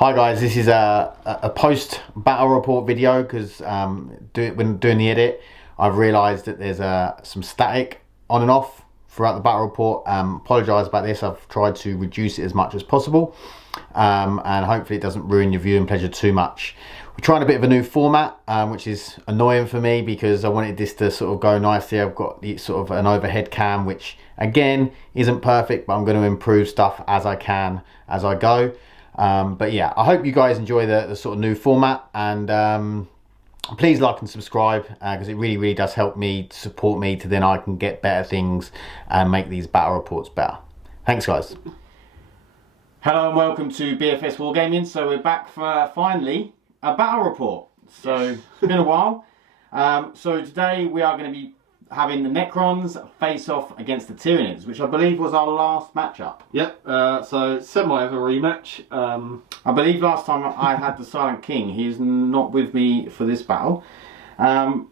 Hi guys, this is a post battle report video because when doing the edit I've realised that there's some static on and off throughout the battle report. Apologise about this. I've tried to reduce it as much as possible and hopefully it doesn't ruin your viewing pleasure too much. We're trying a bit of a new format which is annoying for me because I wanted this to sort of go nicely. I've got the sort of an overhead cam which again isn't perfect, but I'm going to improve stuff as I can as I go. But yeah, I hope you guys enjoy the sort of new format, and please like and subscribe because it really does help me, support me, to then I can get better things and make these battle reports better. Thanks guys. Hello and welcome to BFS Wargaming. So we're back for finally a battle report. So it's been a while. So today we are going to be having the Necrons face off against the Tyranids, which I believe was our last matchup. Yep, so semi of a rematch. I believe last time I had the Silent King. He is not with me for this battle. But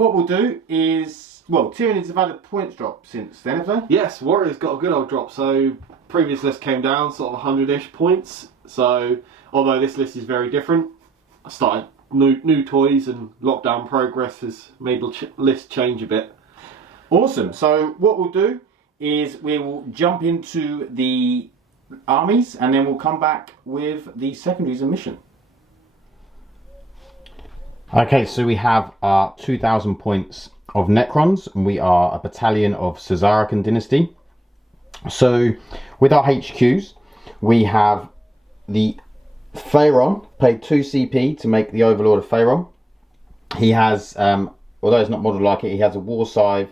what we'll do is, well, Tyranids have had a points drop since then, have they? Yes, Warriors got a good old drop. So previous list came down sort of 100-ish points. So although this list is very different, I started new toys and lockdown progress has made the list change a bit. Awesome. So what we'll do is we will jump into the armies and then we'll come back with the secondaries and mission. Okay, so we have our 2,000 points of Necrons, and we are a battalion of Caesarican dynasty. So with our HQs, we have the Pharaon, paid 2 CP to make the Overlord of Pharaon. He has, although it's not modeled like it, he has a War Scythe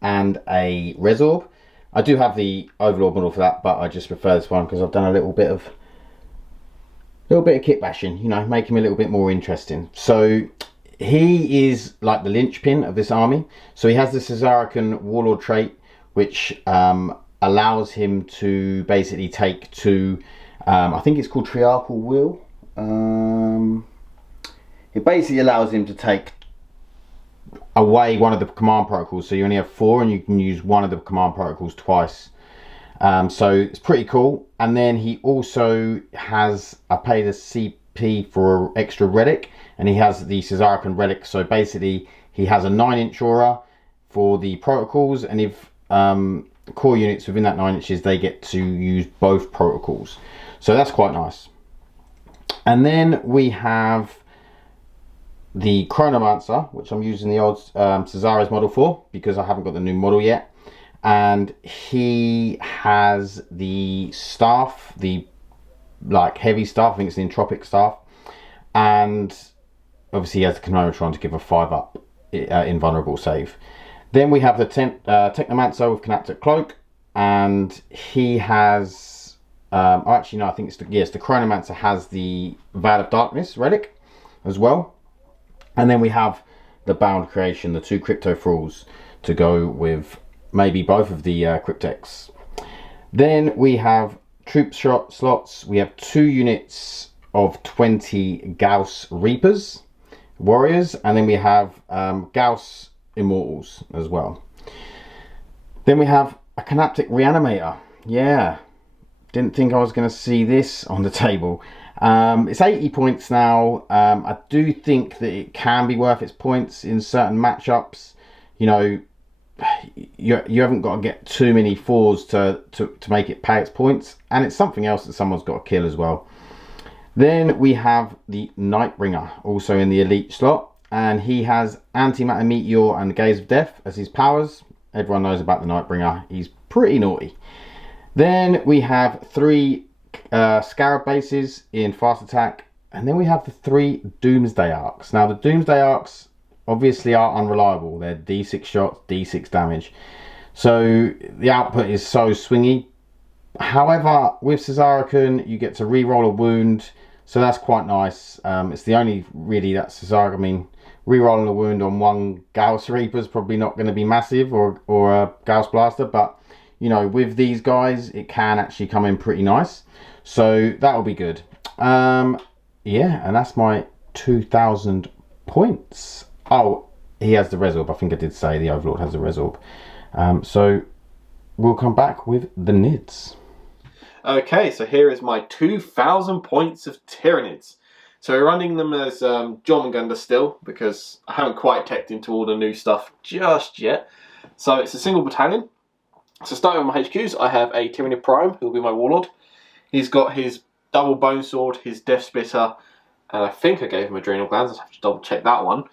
and a Resorb. I do have the Overlord model for that, but I just prefer this one because I've done a little bit of kit bashing, you know, make him a little bit more interesting. So he is like the linchpin of this army. So he has the Caesarican Warlord trait, which allows him to basically take two, I think it's called Triarchal Will. It basically allows him to take away one of the command protocols, so you only have 4 and you can use one of the command protocols twice. So it's pretty cool. And then he also has, I paid a CP for an extra relic, and he has the Caesarican relic. So basically he has a 9-inch aura for the protocols, and if core units within that 9 inches, they get to use both protocols. So that's quite nice. And then we have the Chronomancer, which I'm using the old Caesari's model for because I haven't got the new model yet. And he has the staff, the like heavy staff, I think it's the entropic staff. And obviously he has the Chronomatron to give a 5-up invulnerable save. Then we have the Technomancer with Canaptic Cloak, and he has, actually no, I think it's the Chronomancer has the Veil of Darkness relic as well. And then we have the Bound Creation, the 2 Crypto Thralls to go with maybe both of the Cryptex. Then we have troop slots. We have 2 units of 20 Gauss Reapers, Warriors, and then we have Gauss Immortals as well. Then we have a Canaptic Reanimator. Yeah, didn't think I was going to see this on the table. It's 80 points now. I do think that it can be worth its points in certain matchups. You know, you haven't got to get too many 4s to make it pay its points, and it's something else that someone's got to kill as well. Then we have the Nightbringer, also in the elite slot, and he has Antimatter Meteor and the Gaze of Death as his powers. Everyone knows about the Nightbringer. He's pretty naughty. Then we have 3 Scarab bases in fast attack, and then we have the 3 Doomsday Arcs. Now the Doomsday Arcs obviously are unreliable. They're D6 shots, D6 damage, so the output is so swingy. However, with Caesarican you get to re-roll a wound, so that's quite nice. It's the only really that Caesarican, I mean, re-rolling a wound on 1 Gauss Reaper is probably not going to be massive, or a Gauss Blaster, but you know, with these guys it can actually come in pretty nice. So that'll be good. Yeah, and that's my 2,000 points. Oh, he has the Resorb. I think I did say the Overlord has a Resorb. So we'll come back with the Nids. Okay, so here is my 2,000 points of Tyranids. So we're running them as Jormungandr still, because I haven't quite teched into all the new stuff just yet. So it's a single battalion. So starting with my HQs, I have a Tyranid Prime, who will be my Warlord. He's got his double Bonesword, his Deathspitter, and I think I gave him Adrenal Glands. I'll have to double check that one.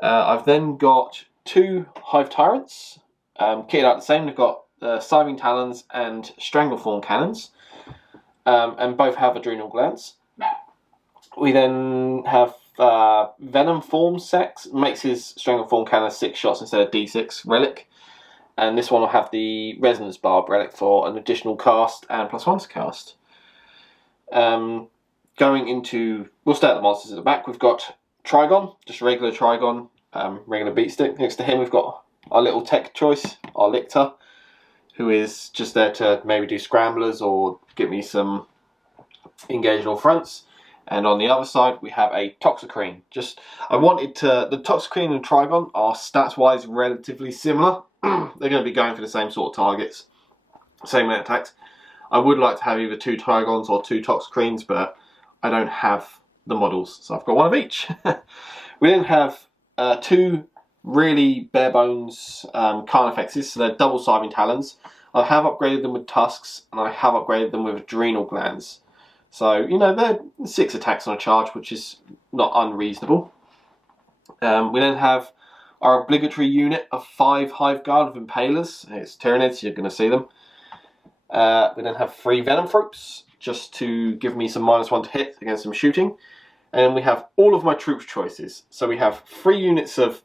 I've then got 2 Hive Tyrants, kitted out the same. They've got Scything Talons and Stranglethorn cannons, and both have Adrenal Glands. We then have Venomthorn Sex, makes his Stranglethorn cannon 6 shots instead of D6 relic. And this one will have the Resonance Barb relic for an additional cast and +1 to cast. Going into, we'll stay at the monsters at the back. We've got Trigon, just regular Trigon, regular beatstick. Next to him we've got our little tech choice, our Lictor, who is just there to maybe do scramblers or get me some engaged all fronts. And on the other side we have a Toxicrene. I wanted to, the Toxicrene and Trigon are stats wise relatively similar. They're going to be going for the same sort of targets, same amount of attacks. I would like to have either 2 Trigons or 2 Toxicrenes, but I don't have the models, so I've got one of each. We then have 2 really bare bones Carnifexes, so they're double Scything Talons. I have upgraded them with Tusks, and I have upgraded them with Adrenal Glands. So, you know, they're 6 attacks on a charge, which is not unreasonable. We then have our obligatory unit of 5 Hive Guard with Impalers. It's Tyranids, you're going to see them. We then have 3 Venomthorns, just to give me some -1 to hit against some shooting. And then we have all of my troops choices. So we have 3 units of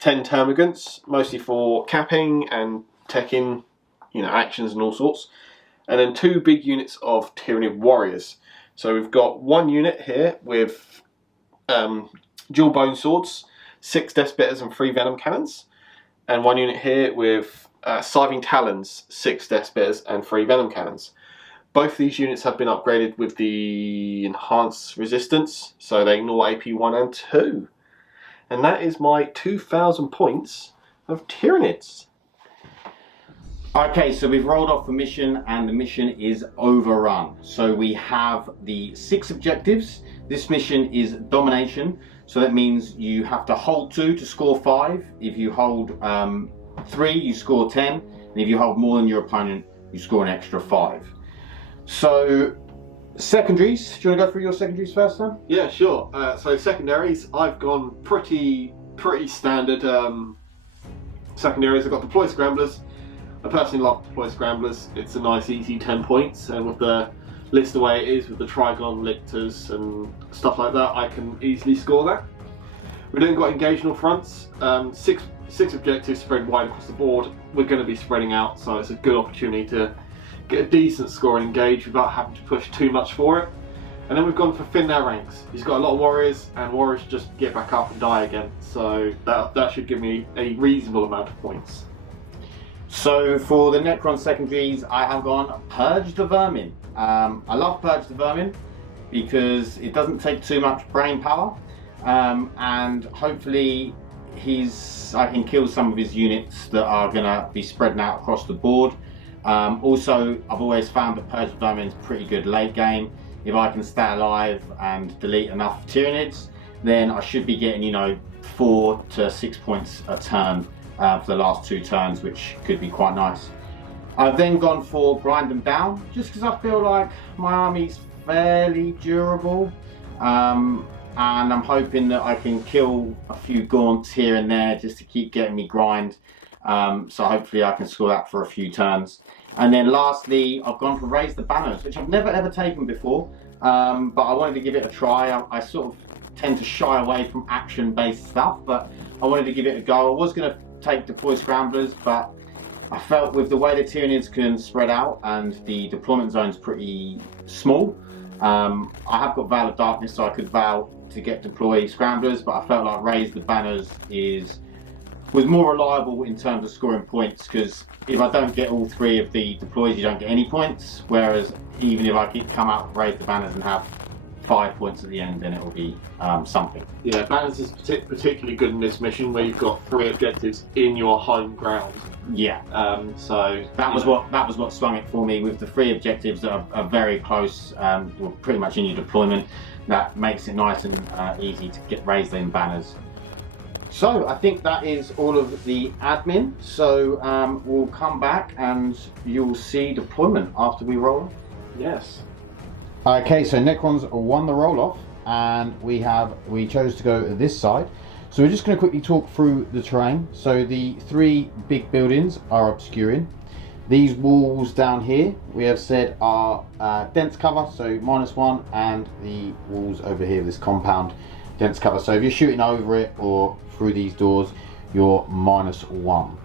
10 Termagants, mostly for capping and teching, you know, actions and all sorts. And then 2 big units of Tyranid Warriors. So we've got 1 unit here with dual Bone Swords, 6 Deathspitters and 3 Venom Cannons. And 1 unit here with Scything Talons, 6 Deathspitters and 3 Venom Cannons. Both these units have been upgraded with the enhanced resistance, so they ignore AP 1 and 2. And that is my 2,000 points of Tyranids. Okay, so we've rolled off the mission and the mission is overrun. So we have the 6 objectives. This mission is domination, so that means you have to hold 2 to score 5. If you hold 3, you score 10. And if you hold more than your opponent, you score an extra 5. So, secondaries. Do you want to go through your secondaries first, then? Yeah, sure. So secondaries, I've gone pretty standard secondaries. I've got Deploy Scramblers. I personally love Deploy Scramblers. It's a nice, easy 10 points, and with the list the way it is, with the Trigon, Lictors, and stuff like that, I can easily score that. We've then got Engagement Fronts. 6 objectives spread wide across the board. We're going to be spreading out, so it's a good opportunity to get a decent score and engage without having to push too much for it. And then we've gone for thin their ranks. He's got a lot of warriors, and warriors just get back up and die again. So that should give me a reasonable amount of points. So for the Necron secondaries, I have gone Purge the Vermin. I love Purge the Vermin because it doesn't take too much brain power, and hopefully I can kill some of his units that are going to be spreading out across the board. Also, I've always found that Purge the Vermin is pretty good late game. If I can stay alive and delete enough Tyranids, then I should be getting, you know, 4 to 6 points a turn for the last 2 turns, which could be quite nice. I've then gone for Grind Them Down, just because I feel like my army's fairly durable. And I'm hoping that I can kill a few gaunts here and there just to keep getting me grind. So hopefully I can score that for a few turns. And then lastly, I've gone for Raise the Banners, which I've never ever taken before, but I wanted to give it a try. I sort of tend to shy away from action-based stuff, but I wanted to give it a go. I was going to take Deploy Scramblers, but I felt with the way the Tyranids can spread out and the deployment zone's pretty small, I have got Veil of Darkness, so I could vow to get Deploy Scramblers, but I felt like Raise the Banners was more reliable in terms of scoring points, because if I don't get all 3 of the deploys, you don't get any points, whereas even if I come out Raise the Banners and have 5 points at the end, then it will be something. Yeah, balance is particularly good in this mission where you've got 3 objectives in your home ground. Yeah. So that was what swung it for me, with the 3 objectives that are very close, well, pretty much in your deployment. That makes it nice and easy to raise them banners. So I think that is all of the admin. So we'll come back and you'll see deployment after we roll off. Yes. Okay, so Necrons won the roll off, and we chose to go this side. So we're just going to quickly talk through the terrain. So the 3 big buildings are obscuring. These walls down here we have said are dense cover, so -1, and the walls over here, this compound, dense cover. So if you're shooting over it or through these doors, you're -1.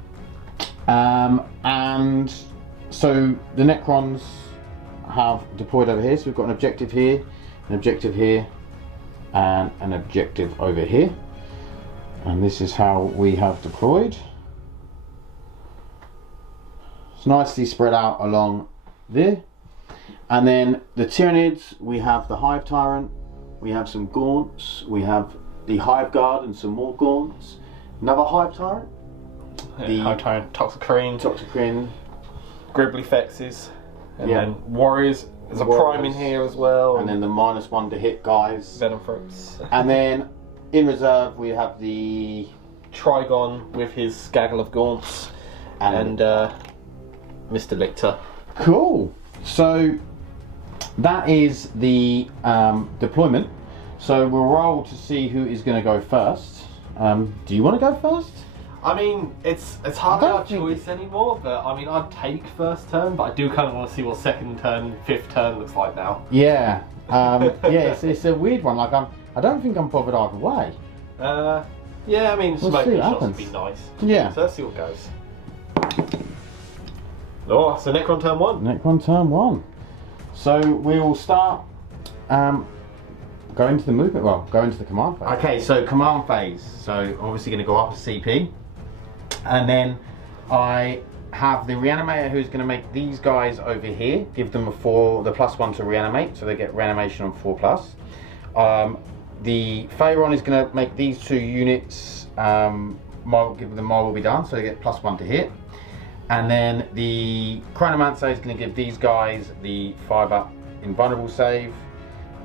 And so the Necrons have deployed over here. So we've got an objective here, an objective here, and an objective over here. And this is how we have deployed. It's nicely spread out along there. And then the Tyranids, we have the Hive Tyrant, we have some Gaunts, we have the Hive Guard and some more Gaunts. Another Hive Tyrant. The Hive Tyrant, Toxicrine. Gribbly Fexes. And then Warriors. There's a Prime in here as well. And then the -1 to hit guys. Venomthorns. And then in reserve we have the Trigon with his gaggle of Gaunts. And Mr. Lictor. Cool. So that is the deployment. So we'll roll to see who is going to go first. Do you want to go first? I mean, it's hardly our choice anymore, but I mean, I'd take first turn, but I do kind of want to see what second turn, 5th turn looks like now. Yeah. Yeah, it's a weird one. Like I don't think I'm bothered either way. Yeah, I mean, smoking shots would be nice. Yeah. So let's see what goes. Oh, so Necron turn 1. Necron turn 1. So we will start go into the movement. Well, go into the command phase. Okay, so command phase. So obviously going to go up a CP, and then I have the reanimator who's going to make these guys over here. Give them the +1 to reanimate, so they get reanimation on 4+. The Pharaon is going to make these 2 units. Give them more will be done, so they get +1 to hit. And then the Chronomancer is going to give these guys the 5+ invulnerable save.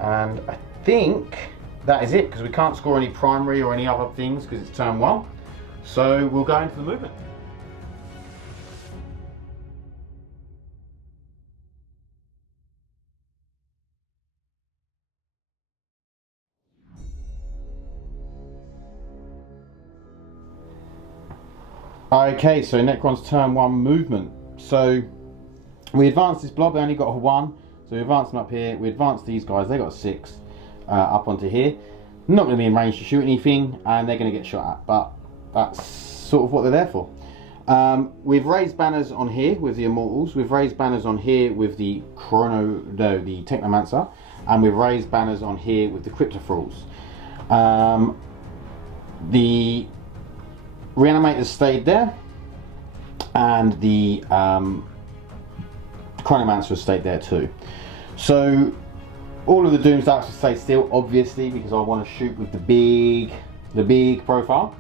And I think that is it, because we can't score any primary or any other things because it's turn 1. So we'll go into the movement. Okay, so Necron's turn 1 movement. So we advanced this blob, they only got a 1. So we advanced them up here, we advanced these guys, they got a 6 up onto here. Not going to be in range to shoot anything, and they're going to get shot at, but that's sort of what they're there for. We've raised banners on here with the Immortals, we've raised banners on here with the the Technomancer, and we've raised banners on here with the Cryptothralls. The Reanimators stayed there, and the Chronomancer stayed there too. So all of the Doomsdarks will stay still, obviously, because I want to shoot with the big profile.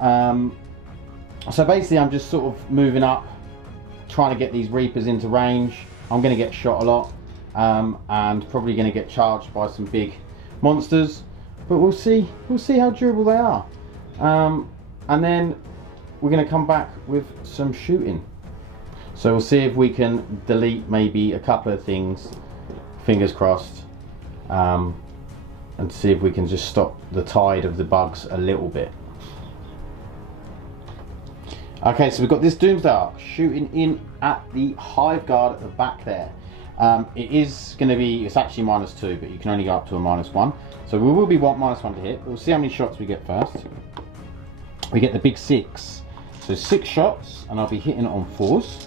So basically I'm just sort of moving up, trying to get these Reapers into range. I'm going to get shot a lot, and probably going to get charged by some big monsters, but we'll see how durable they are. And then we're going to come back with some shooting. So we'll see if we can delete maybe a couple of things, fingers crossed, and see if we can just stop the tide of the bugs a little bit. Okay, so we've got this Doomsdar shooting in at the Hive Guard at the back there. It is going to be, it's actually -2, but you can only go up to a -1. So we will be -1 to hit. We'll see how many shots we get first. We get the big 6. So 6 shots, and I'll be hitting it on 4s.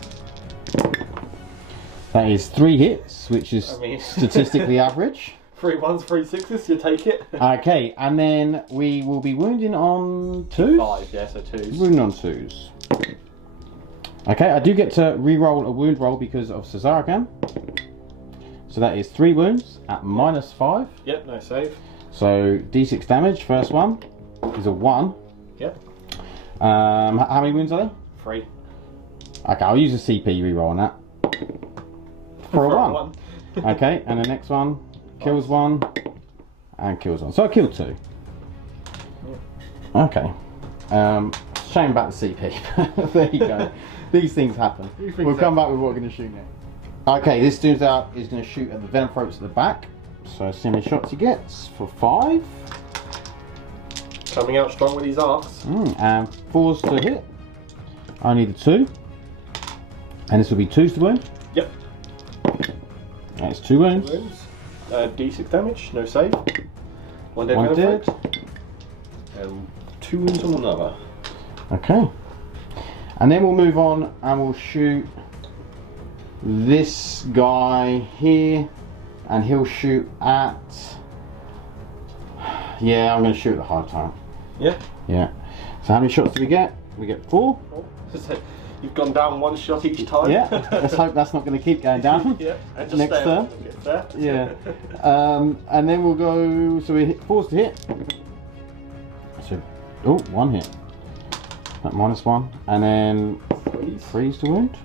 That is 3 hits, which is statistically average. 3 1s, 3 6s, you take it. Okay, and then we will be wounding on 2s? 5, yeah, so 2s. Wounding on 2s. Okay, I do get to re-roll a wound roll because of Cesarican. So that is 3 wounds at -5. Yep, no save. So D6 damage. First one is a 1. Yep. How many wounds are there? 3. Okay, I'll use a CP reroll on that. For a 1. Okay, and the next one kills 1 and kills 1. So I killed 2. Okay. Shame about the CP. There you go. These things happen. We'll come back with what we're going to shoot next. Okay, this dude's out is going to shoot at the Venomthroats at the back. So see how many shots he gets for 5. Coming out strong with his arcs. And 4s to hit. Only the 2. And this will be 2s to wound. Yep. That's 2 wounds. D6 damage, no save. 1 dead. 1 dead. And 2 wounds on another. Okay. And then we'll move on and we'll shoot this guy here. And he'll shoot at... Yeah, I'm going to shoot at the Hive Tyrant. Yeah. Yeah. So how many shots do we get? We get 4. You've gone down 1 shot each time. Yeah. Let's hope that's not going to keep going down. Yeah. And just Next turn. Yeah. And then we'll go... So we hit 4s to hit. So... Oh, 1 hit. At -1. And then... 3s to wound.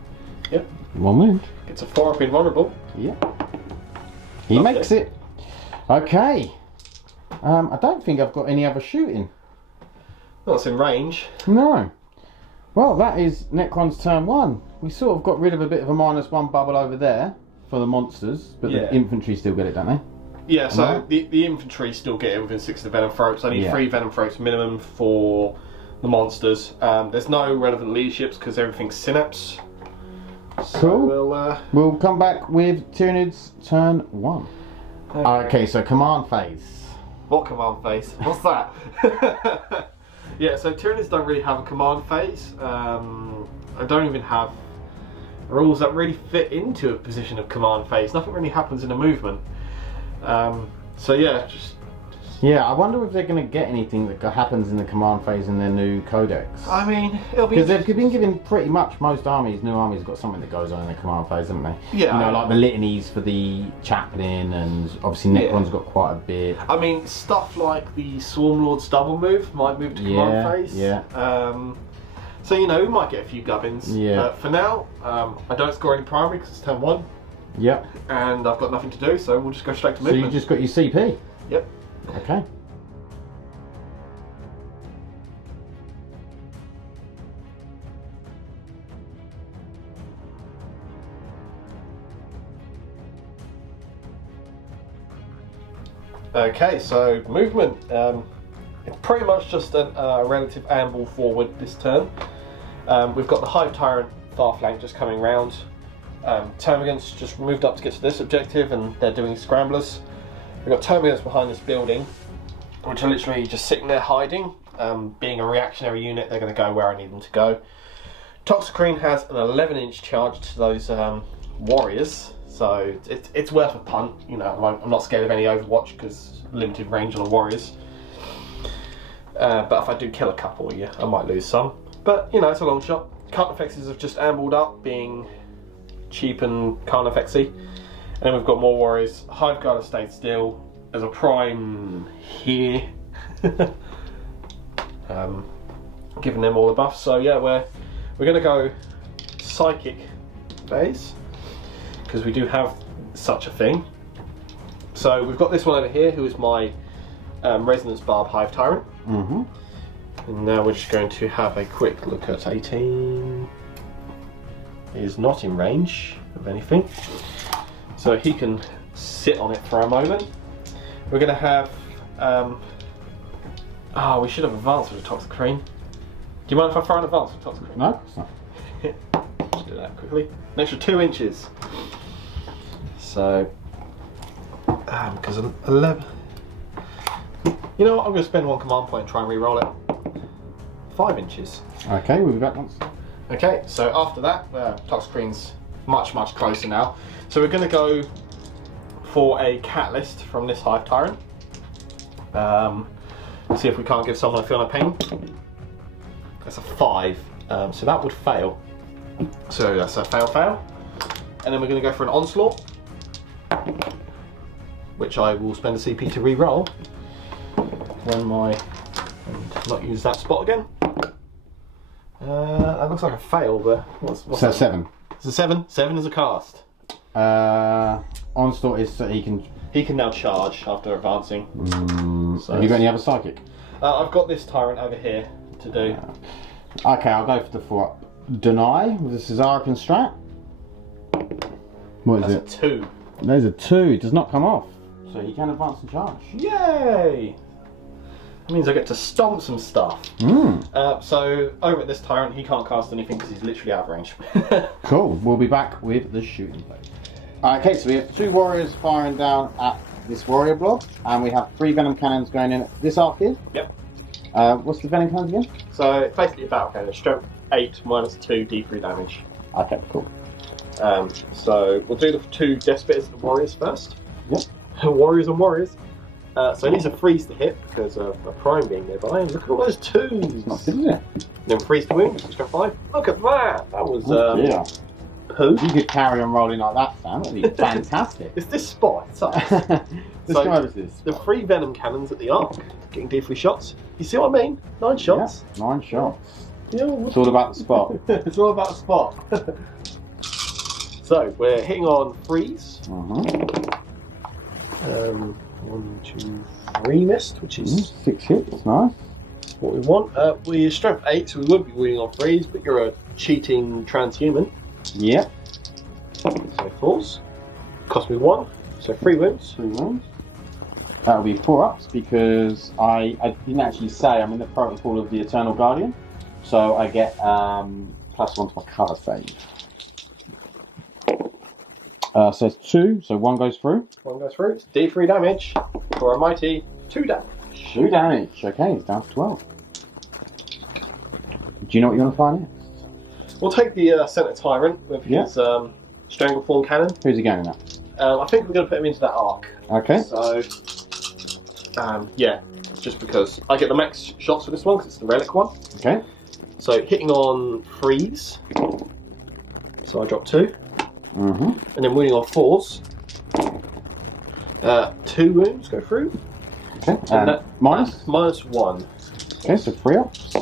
Yep. 1 wound. It's a 4 up invulnerable. Yep. He makes it. Okay. I don't think I've got any other shooting. Well, it's in range. No. Well, that is Necron's turn 1. We sort of got rid of a bit of a -1 bubble over there for the monsters, but the infantry still get it, don't they? Yeah, so the infantry still get it within 6 of the Venomthroats. I need 3 Venomthroats minimum for the monsters. There's no relevant leaderships because everything's Synapse. So Cool. We'll come back with Tyranids turn 1. Okay, so command phase. What command phase? What's that? Yeah, so Tyranids don't really have a command phase. I don't even have rules that really fit into a position of command phase. Nothing really happens in a movement. So yeah, Yeah, I wonder if they're going to get anything that happens in the command phase in their new codex. I mean, it'll be... Because they've been given pretty much most armies, new armies, got something that goes on in the command phase, haven't they? Yeah. You know, like the litanies for the chaplain, and obviously Necron's got quite a bit. I mean, stuff like the Swarmlord's double move might move to command phase. Yeah. So, you know, we might get a few gubbins. Yeah. But for now, I don't score any primary because it's turn 1. Yep. And I've got nothing to do, so we'll just go straight to So movement. you just got your CP? Yep. Okay. Okay, so movement. It's pretty much just a relative amble forward this turn. We've got the Hive Tyrant far flank just coming round. Termagants just moved up to get to this objective and they're doing scramblers. We've got Termagants behind this building, which are literally just sitting there hiding. Being a reactionary unit, they're going to go where I need them to go. Toxicrene has an 11-inch charge to those warriors, so it's worth a punt. You know, I'm not scared of any Overwatch because limited range on the warriors. But if I do kill a couple, yeah, I might lose some. But you know, it's a long shot. Carnifexes have just ambled up, being cheap and Carnifexy. And then we've got more warriors. Hive Guard have stayed still. There's a prime here. Giving them all the buffs. So yeah, we're going to go psychic phase because we do have such a thing. So we've got this one over here, who is my Resonance Barb Hive Tyrant. Mm-hmm. And now we're just going to have a quick look at 18. He is not in range of anything, so he can sit on it for a moment. We're going to have we should have advanced with the Toxicrene. Do you mind if I throw an advance with Toxicrene? No, it's not. Just do that quickly. An extra 2 inches. So, because 11. You know what? I'm going to spend 1 command point and try and re-roll it. 5 inches. Okay, we'll be back once. Okay, so after that, Toxicrene's much closer now. So we're going to go for a catalyst from this Hive Tyrant. See if we can't give someone a feel of pain. That's a 5, so that would fail. So that's a fail. And then we're going to go for an Onslaught. which I will spend a CP to re-roll and not use that spot again. That looks like a fail, but what's So that? 7. It's a 7. 7 is a cast. Onslaught is so he can. He can now charge after advancing. So Have you got any other psychic? I've got this Tyrant over here to do. Okay, I'll go for the 4 up. Deny with the Caesaric and Strat. What is That's a 2. There's a 2. It does not come off. So he can advance and charge. Yay! That means I get to stomp some stuff. So over at this Tyrant, he can't cast anything because he's literally out of range. Cool. We'll be back with the shooting blade. Okay, so we have 2 warriors firing down at this warrior blob, and we have 3 venom cannons going in at this arc here. Yep. What's the venom cannons again? So it's basically a battle cannon. Strength 8 minus 2 D3 damage. Okay, cool. So we'll do the 2 Deathspitters and the warriors first. Yep. Warriors and warriors. So these are freeze to hit because of a prime being nearby. And look at all those 2s. Not good, is it? Then freeze to wound, strength 5. Look at that! That was Yeah. poo. You could carry on rolling like that, Sam. That'd be fantastic. It's this spot. It's up. Describe us this. The 3 venom cannons at the arc, getting D3 shots. You see what I mean? 9 shots. Yeah, 9 shots. Yeah. It's all about the spot. It's all about the spot. So we're hitting on freeze. 1, 2, 3 missed, which is 6 hits, nice. what we want. We're strength 8, so we would be winning on freeze, but you're a cheating transhuman. Yep. So 4s. Cost me 1, so 3 wounds. 3 wounds. That'll be 4 ups because I didn't actually say I'm in the protocol of the Eternal Guardian, so I get +1 to my cover save. So it's 2, so 1 goes through. 1 goes through. It's D3 damage for a mighty 2 damage. 2 damage. Okay, it's down to 12. Do you know what you want to fire next? We'll take the Centre Tyrant with his Stranglethorn cannon. Who's he going at? I think we're going to put him into that arc. Okay. So, yeah, just because I get the max shots for this one because it's the relic one. Okay. So hitting on freeze. So I drop 2. And then wounding on 4s. 2 wounds go through. Okay. Minus? -1. Okay, so 3 ups.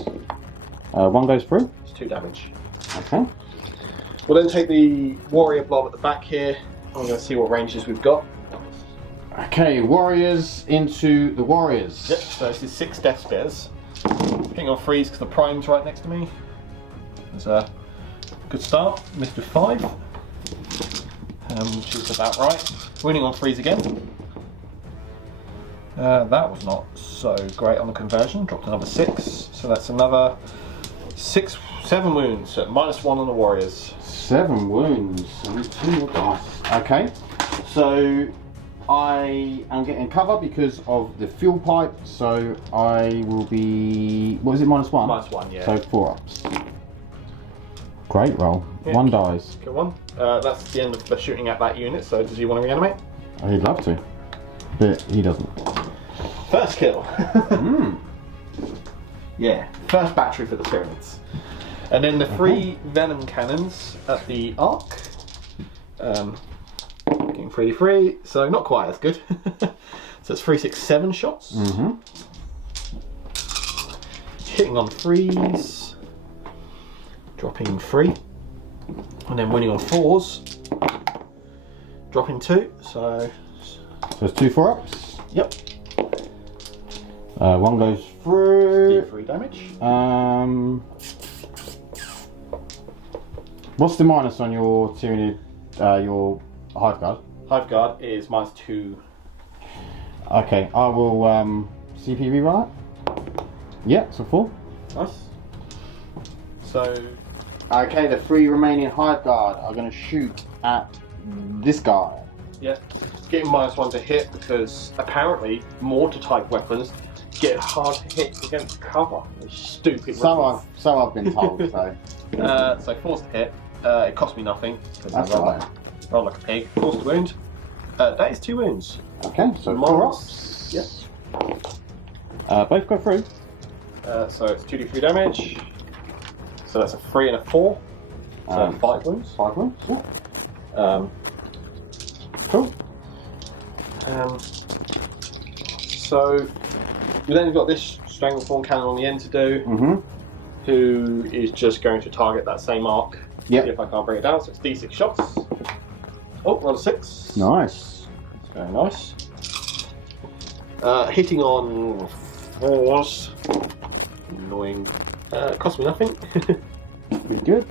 1 goes through. It's 2 damage. Okay. We'll then take the warrior blob at the back here. I'm going to see what ranges we've got. Okay, warriors into the warriors. Yep, so this is 6 Deathspitters. Hitting on freeze because the prime's right next to me. There's a good start. Missed with 5. Which is about right. Winning on freeze again. That was not so great on the conversion. Dropped another 6. So that's another 7 wounds. So -1 on the warriors. 7 wounds and 2 more dice. Okay, so I am getting cover because of the fuel pipe. So I will be. What is it? -1. -1, yeah. So 4 ups. Great roll. Yeah. 1 dies. Good one. That's the end of the shooting at that unit. So does he want to reanimate? He'd love to, but he doesn't. First kill. Yeah, first battery for the Tyranids. And then the 3 venom cannons at the arc. Getting 3d3, so not quite as good. So it's 3, 6, 7 shots. Hitting on freeze. Dropping 3. And then winning on 4s. Dropping 2, so it's 2 4 ups. Yep. 1 goes through. D3 damage. What's the minus on your Tyranid, your Hive Guard? Hive Guard is -2. Okay, I will CP reroll it. Yeah, so 4. Nice. So Okay, the 3 remaining Hive Guard are going to shoot at this guy. yeah, getting -1 to hit because apparently mortar type weapons get hard to hit against cover. Those stupid weapons. So I've been told. So So forced to hit. It cost me nothing because that's I alright. roll like a pig. Forced to wound. That is 2 wounds. Okay, so 4 ups. Yes. Both go through. So it's 2d3 damage. So that's a 3 and a 4. So 5 wounds. 5 wounds. Yeah. Um, Cool. So we then got this Stranglethorn cannon on the end to do, who is just going to target that same arc. Yep. If I can't bring it down, so it's D6 shots. Oh, roll a 6. Nice. It's very nice. Hitting on 4s. Annoying. Cost me nothing. Pretty good.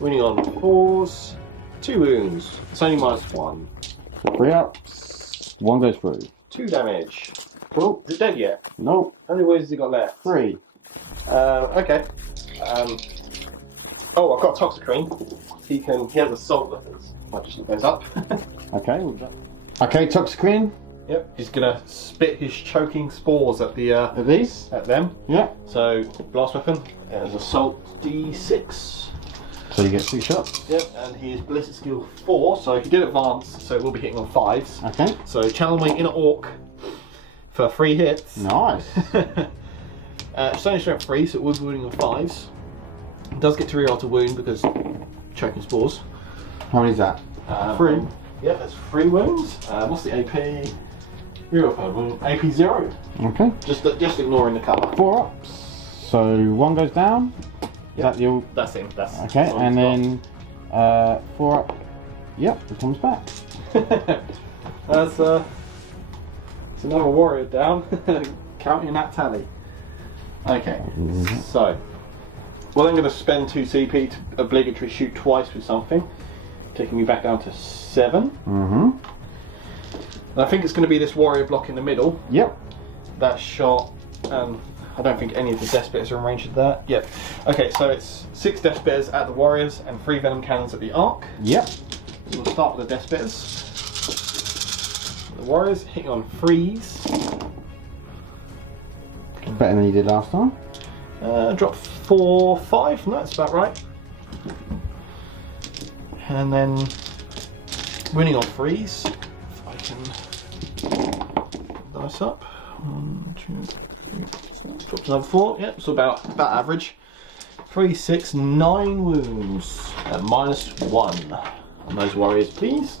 Winning on 4s. 2 wounds. It's only -1. 3 ups. 1 goes through. 2 damage. Cool. Is it dead yet? Nope. How many wounds has he got left? 3. Okay. Oh, I've got Toxicrene. He has assault weapons. I just look those up. Okay. Okay, Toxicrene. Yep. He's gonna spit his choking spores at the Are these? at them. Yeah. So blast weapon and assault D6. So you get 2 shots. Yep. And he is ballistic skill 4, so he did advance, so we'll be hitting on 5s. Okay. So channel my inner orc for 3 hits. Nice. It's only strength 3, so it will be wounding on 5s. It does get to reroll to wound because choking spores. How many is that? 3. Yeah, that's 3 wounds. What's the AP? Reroll per wound. AP 0. Okay. Just ignoring the cover. 4 ups. So 1 goes down. Is that the all? That's him. That's Okay, all and he's then 4 up. Yep, it comes back. got. That's it's another warrior down. Counting that tally. Okay, so well, I'm going to spend 2 CP to obligatory shoot twice with something, taking me back down to 7. And I think it's going to be this warrior block in the middle. Yep. That shot. I don't think any of the Deathspitters are in range of that. Yep. Okay, so it's 6 Deathspitters at the warriors and 3 venom cannons at the arc. Yep. So we'll start with the Deathspitters. The warriors hitting on 3s. Better than you did last time. Drop 4, 5. No, that's about right. And then winning on 3s. If I can dice up. 1, 2, 3. Drops another 4. Yep, so about average. 3, 6, 9 wounds at -1 on those warriors, please.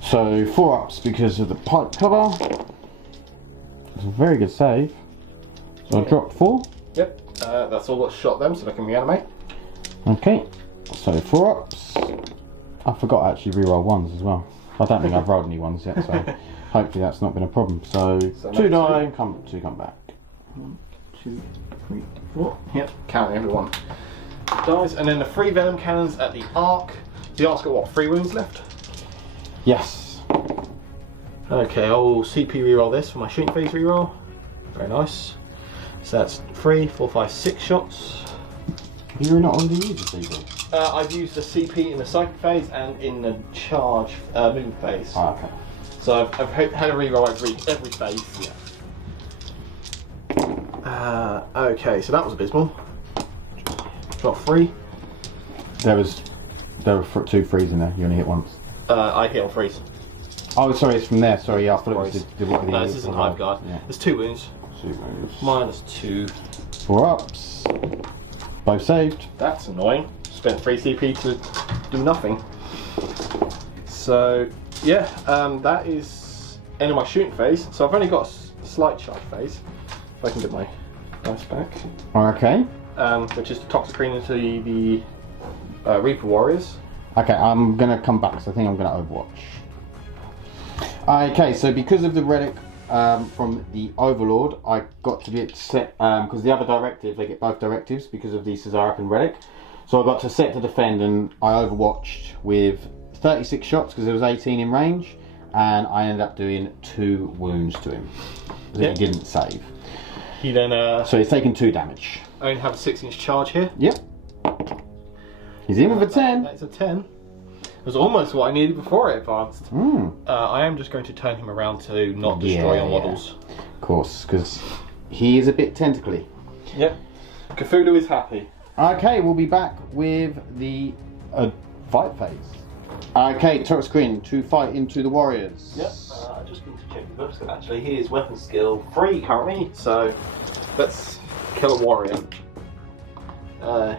So 4 ups because of the pipe cover. It's a very good save. So I dropped 4. Yep, that's all that shot them, so they can reanimate. Okay. So 4 ups. I forgot to actually reroll 1s as well. I don't think I've rolled any 1s yet, so hopefully that's not been a problem. So 2 die, come back. 1, 2, 3, 4. Yep, counting everyone. Dies, and then the 3 venom cannons at the arc. The arc's got what, 3 wounds left? Yes. Okay, I'll CP reroll this for my shooting phase reroll. Very nice. So that's 3, 4, 5, 6 shots. You're not already using CP? I've used the CP in the psychic phase and in the charge move phase. Oh, okay. So I've had a reroll every phase. Yeah. Okay, so that was abysmal. Drop 3. There were 2 3s in there. You only hit once. I hit on 3s. Oh, sorry, it's from there. Sorry, yeah, I thought it was No, this isn't Hive Guard. Yeah. There's 2 wounds. 2 wounds. -2. 4 ups. Both saved. That's annoying. Spent 3 CP to do nothing. So yeah, that is end of my shooting phase. So I've only got a slight charge phase. If I can get my dice back. Okay. Which is to Toxicrene into the Reaper Warriors. Okay, I'm gonna come back. So I think I'm gonna Overwatch. Okay, so because of the relic from the Overlord, I got to be set because the other directive, they get both directives because of the Caesarican relic. So I got to set to defend, and I Overwatched with 36 shots because there was 18 in range, and I ended up doing 2 wounds to him that he didn't save. He then So he's taken 2 damage. I only have a 6-inch charge here. Yep. He's in with a 10. That's a 10. It was almost what I needed before I advanced. I am just going to turn him around to not destroy our models. Of course, because he is a bit tentacly. Yep. Cthulhu is happy. Okay, we'll be back with the fight phase. Okay, Toxicrene to fight into the warriors. Yep. I just need to check the books. Actually, he is weapon skill 3 currently, so let's kill a warrior.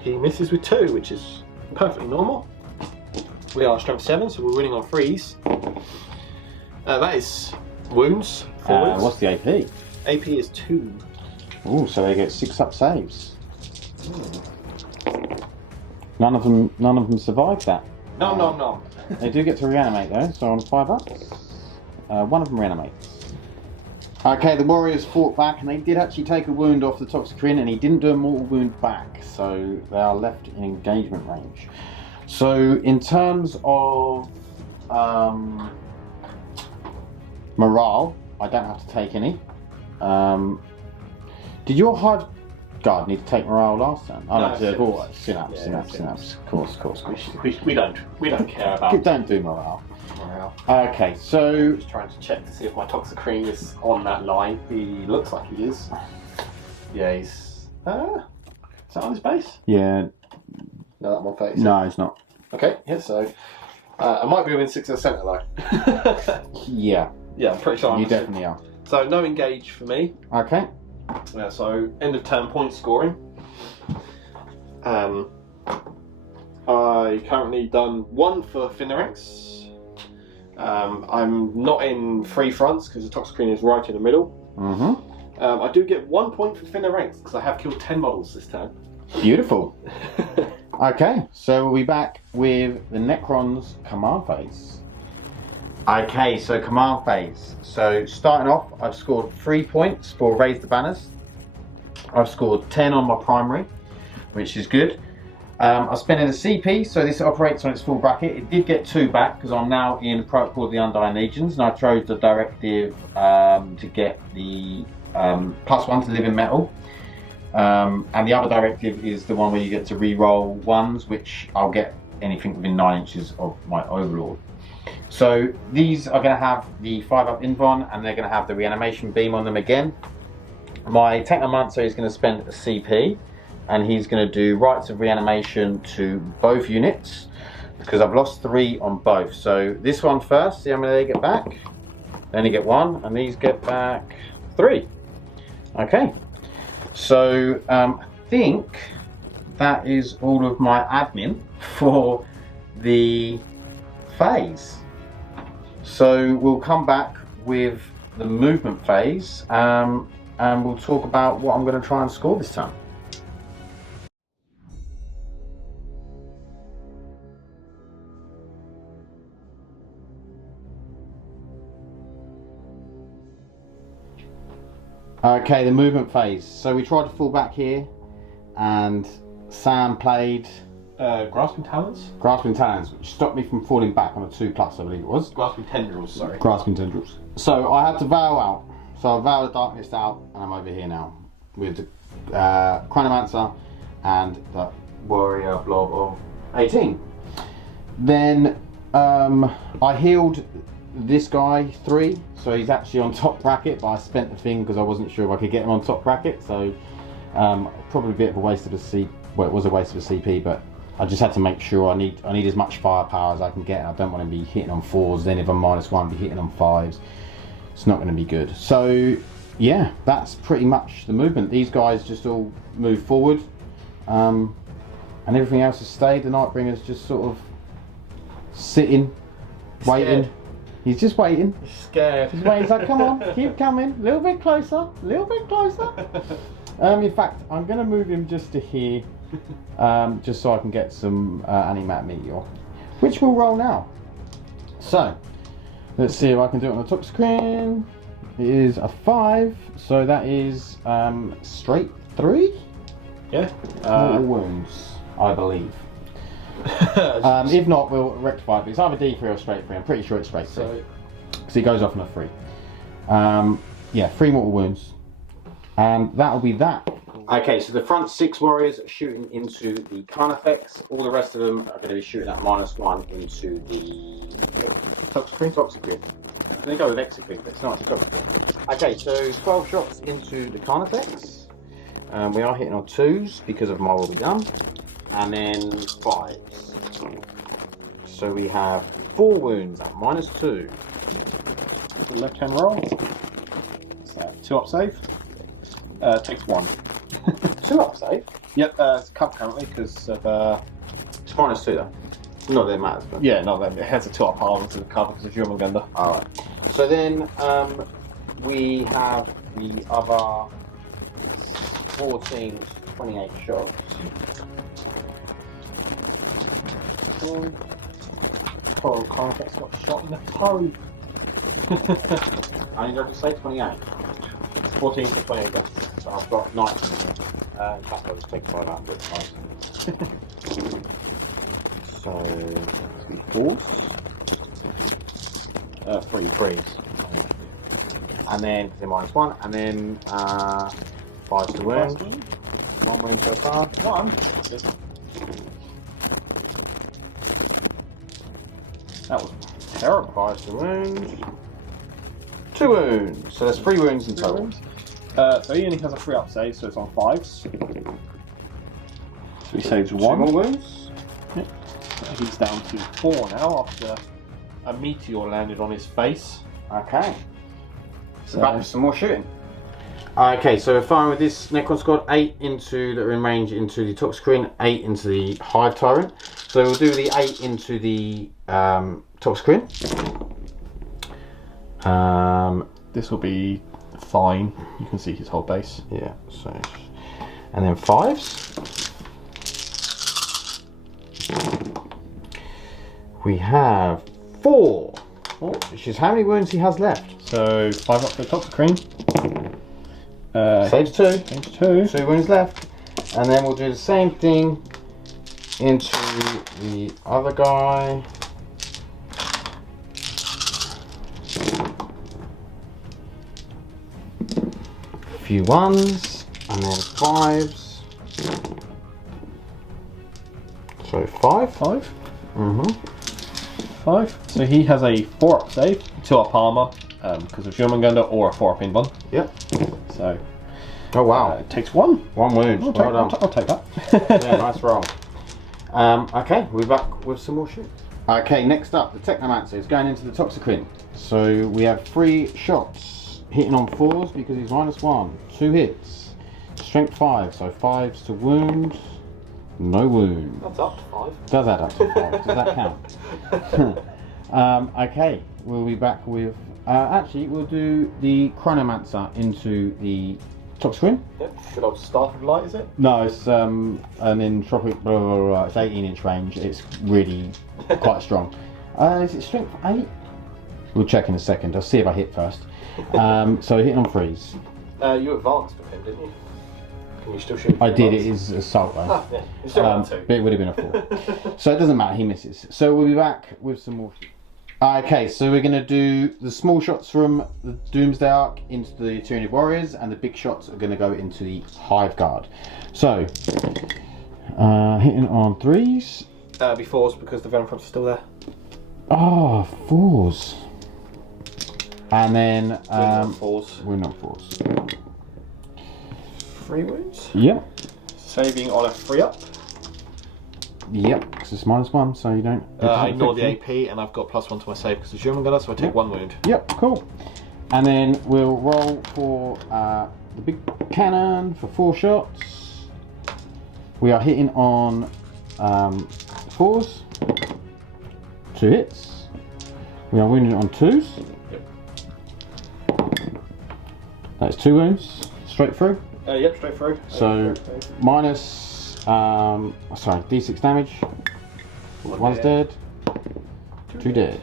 He misses with 2, which is perfectly normal. We are strength 7, so we're winning on 3s. That is wounds. 4 wounds. What's the AP? AP is 2. Oh, so they get 6 up saves. None of them survived that. No. They do get to reanimate though, so on 5 ups. One of them reanimates. Okay, the warriors fought back and they did actually take a wound off the Toxicrin, and he didn't do a mortal wound back, so they are left in engagement range. So in terms of morale, I don't have to take any. Did your Hive guard need to take morale last time? Oh no, synapse. Of course. We don't care about. Don't do morale. Okay, so Just trying to check to see if my Toxicrene is on that line. He looks like he is. Yeah, he's. Is that on his base? yeah, No, that one face. no, it's not. Okay, yeah. So I might be within 6 of the centre though. Yeah, Yeah, I'm pretty sure. you definitely are. So no engage for me. Okay. So end of turn point scoring. I currently done 1 for Finnerex. I'm not in 3 fronts because the Toxicrene is right in the middle. I do get 1 point for Finnerex because I have killed 10 models this turn. Beautiful. Okay, so we'll be back with the Necrons command phase. Okay, so command phase. So starting off, I've scored 3 points for Raise the Banners. I've scored 10 on my primary, which is good. I spent in a CP, so this operates on its full bracket. It did get 2 back because I'm now in Protocol of the Undying Legions, and I chose the directive to get the +1 to live in metal. And the other directive is the one where you get to re-roll 1s, which I'll get anything within 9 inches of my Overlord. So these are going to have the 5-up Invon, and they're going to have the reanimation beam on them again. My Technomancer is going to spend a CP, and he's going to do rites of reanimation to both units because I've lost 3 on both. So this one first, see how many they get back. They only get 1, and these get back 3. Okay, so I think that is all of my admin for the phase. So we'll come back with the movement phase, and we'll talk about what I'm going to try and score this time. Okay, the movement phase. So we tried to fall back here, and Sam played Grasping Talons? Grasping Talons, which stopped me from falling back on a 2+, I believe it was. Grasping Tendrils, sorry. Grasping Tendrils. So I had to vow out. So I vow the Darkness out, and I'm over here now with the Chronomancer and the Warrior Blob of 18. Then I healed this guy 3, so he's actually on top bracket, but I spent the thing because I wasn't sure if I could get him on top bracket, so probably a bit of a waste of a CP. Well, it was a waste of a CP, but I just had to make sure I need as much firepower as I can get. I don't want to be hitting on 4s, then if I'm -1, be hitting on 5s. It's not going to be good. So yeah, that's pretty much the movement. These guys just all move forward, and everything else has stayed. The Nightbringer's just sort of sitting, waiting. Scared. He's just waiting. He's scared. He's waiting. He's like, come on, keep coming. A little bit closer. A little bit closer. In fact, I'm going to move him just to here, just so I can get some Animat Meteor, which we'll roll now. So, let's see if I can do it on the top screen. It is a 5, so that is straight 3? Yeah. Mortal wounds, I believe. If not, we'll rectify it, but it's either D3 or straight 3. I'm pretty sure it's straight 3. So it goes off on a 3. Yeah, 3 mortal wounds. And that'll be that. Okay, so the front 6 warriors are shooting into the Carnifex. All the rest of them are going to be shooting at -1 into the Toxicrene. They go with Execrete, but it's not Toxicrene. Okay, so 12 shots into the Carnifex. We are hitting on 2s because of my will be done. And then 5s. So we have 4 wounds at -2. Left hand roll. What's that? 2 up save. Takes 1. 2 up save? Yep, it's covered currently because of. It's -2 though. Not that it matters, but. Yeah, no, then it has a 2 up arm to the cover because of Jormungandr. Alright. So then we have the other 14 to 28 shots. Oh, Carfax got shot in the toe. I need to say 28. 14 to 28 then. So I've got 19 in there. In fact, I'll just take 500. So, 3 4s. 3 3s. And then, -1, and then 5 to wound. 1 wound so far. 1. That was terrible. 5 to wound. 2 wounds. So there's 3 wounds in total. So he only has a 3-up save, so it's on 5s. So he saves 1. 2 more wounds. Yep. He's down to 4 now after a meteor landed on his face. Okay. So back with some more shooting. Okay, so we're firing with this Necron squad, 8 into that are in range into the Toxicrene, 8 into the Hive Tyrant. So we'll do the 8 into the Toxicrene. This will be fine. You can see his whole base. Yeah, so and then 5s. We have 4, which is how many wounds he has left. So 5 up for the Toxicrene. Saves 2. Saves 2. 2 wounds left. And then we'll do the same thing into the other guy. A few 1s and then 5s. So 5. 5. 5. So he has a 4-up save, 2-up armor because of Jormungandr, or a 4-up in 1. Yep. So. Oh wow. It takes 1. 1 wound. I'll take that. Yeah, nice roll. Okay, we're back with some more shoots. Okay, next up, the Technomancer is going into the Toxicrene. So we have 3 shots, hitting on 4s because he's -1. 2 hits, strength 5, so 5s to wound, no wound. That's up to 5. Does add up to 5, does that count? Okay, we'll be back with, actually we'll do the Chronomancer into the Toxicrene. Yep. Good old Staff of Light, is it? No, it's an entropic, blah, blah, blah, it's 18-inch range. It's really quite strong. Is it strength 8? We'll check in a second. I'll see if I hit first. So hitting on 3s. You advanced with him, didn't you? Can you still shoot? I did. It is assault though. Ah, yeah. You still have 2. But it would have been a 4. So it doesn't matter. He misses. So we'll be back with some more. Okay, so we're going to do the small shots from the Doomsday Arc into the Tyranid Warriors, and the big shots are going to go into the Hive Guard. So, hitting on 3s. Be 4s because the Venomthorns are still there. Oh, 4s. And then... We're not 4s. 3 wounds. Yep. Saving on a 3-up. Yep, because it's -1, so you don't... I ignore the AP, and I've got +1 to my save because of Jormungandr, so I take 1 wound. Yep, cool. And then we'll roll for the big cannon for 4 shots. We are hitting on 4s. 2 hits. We are wounded on 2s. Yep. That's 2 wounds, straight through. Yep, straight through. So, minus... sorry, d6 damage. 1's dead. 2 dead.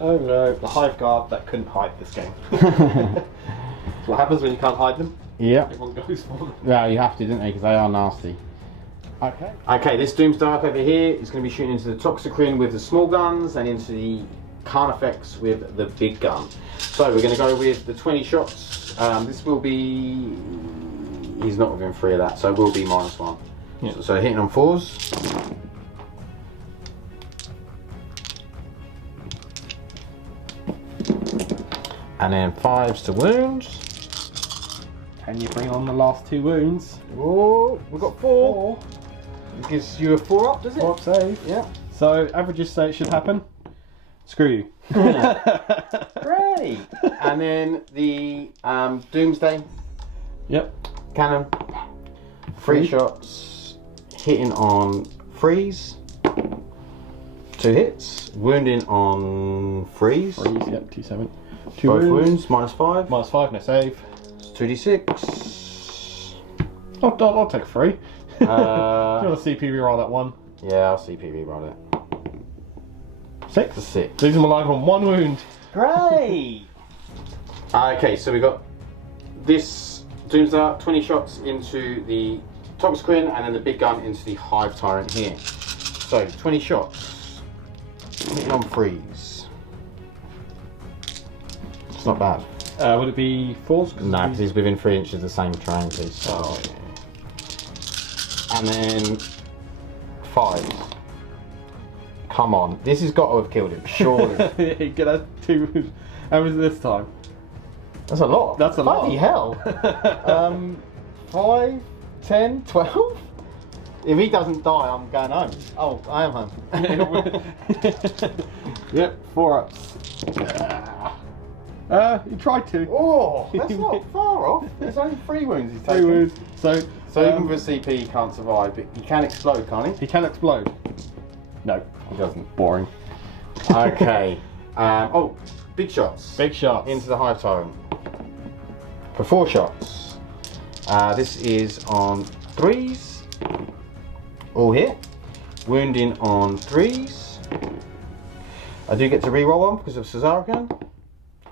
Oh no, the Hive Guard that couldn't hide this game. That's what happens when you can't hide them. Yep. Everyone goes for them. Yeah, you have to, don't they? Because they are nasty. Okay. Okay, this Doomsday Arc over here is going to be shooting into the Toxicrene with the small guns and into the Carnifex with the big gun. So we're going to go with the 20 shots. This will be... He's not within 3 of that, so it will be -1. Yeah. So hitting on 4s. And then 5s to wounds. Can you bring on the last 2 wounds? Oh, we've got 4. It gives you a 4-up, does it? 4-up save. Yeah. So averages say it should happen. Screw you. Great. And then the Doomsday. Yep. Cannon. 3 shots. Hitting on 3s. 2 hits. Wounding on freeze. Freeze, yep, 2-7. 2 Both wounds. wounds, -5. -5, no save. It's 2d6. I'll take 3. Do you Uh, want to CP reroll that one? yeah, I'll CP roll it. 6. 6. Leaves him alive on 1 wound. Great! Okay, so we got this Doomsday, 20 shots into the Toxquin and then the big gun into the Hive Tyrant here. So, 20 shots. Hitting on freeze. It's not bad. Would it be 4s? No, because he's within 3 inches of the same terrain piece. So. Oh. And then 5. Come on, this has got to have killed him, surely. You get that 2 wounds. How was it this time? That's a lot. That's a lot. Bloody hell. 5, 10, 12? If he doesn't die, I'm going home. Oh, I am home. Yep, 4 ups. You tried to. Oh, that's not far off. There's only 3 wounds he's 3 taken. wounds. So Even with CP, he can't survive, but he can explode, can't he? he can explode. No, He doesn't. boring. Okay. Oh, big shots. Big shots. Into the Hive Tyrant. For 4 shots. This is on 3s. All hit. Wounding on 3s. I do get to reroll one because of Cesarican.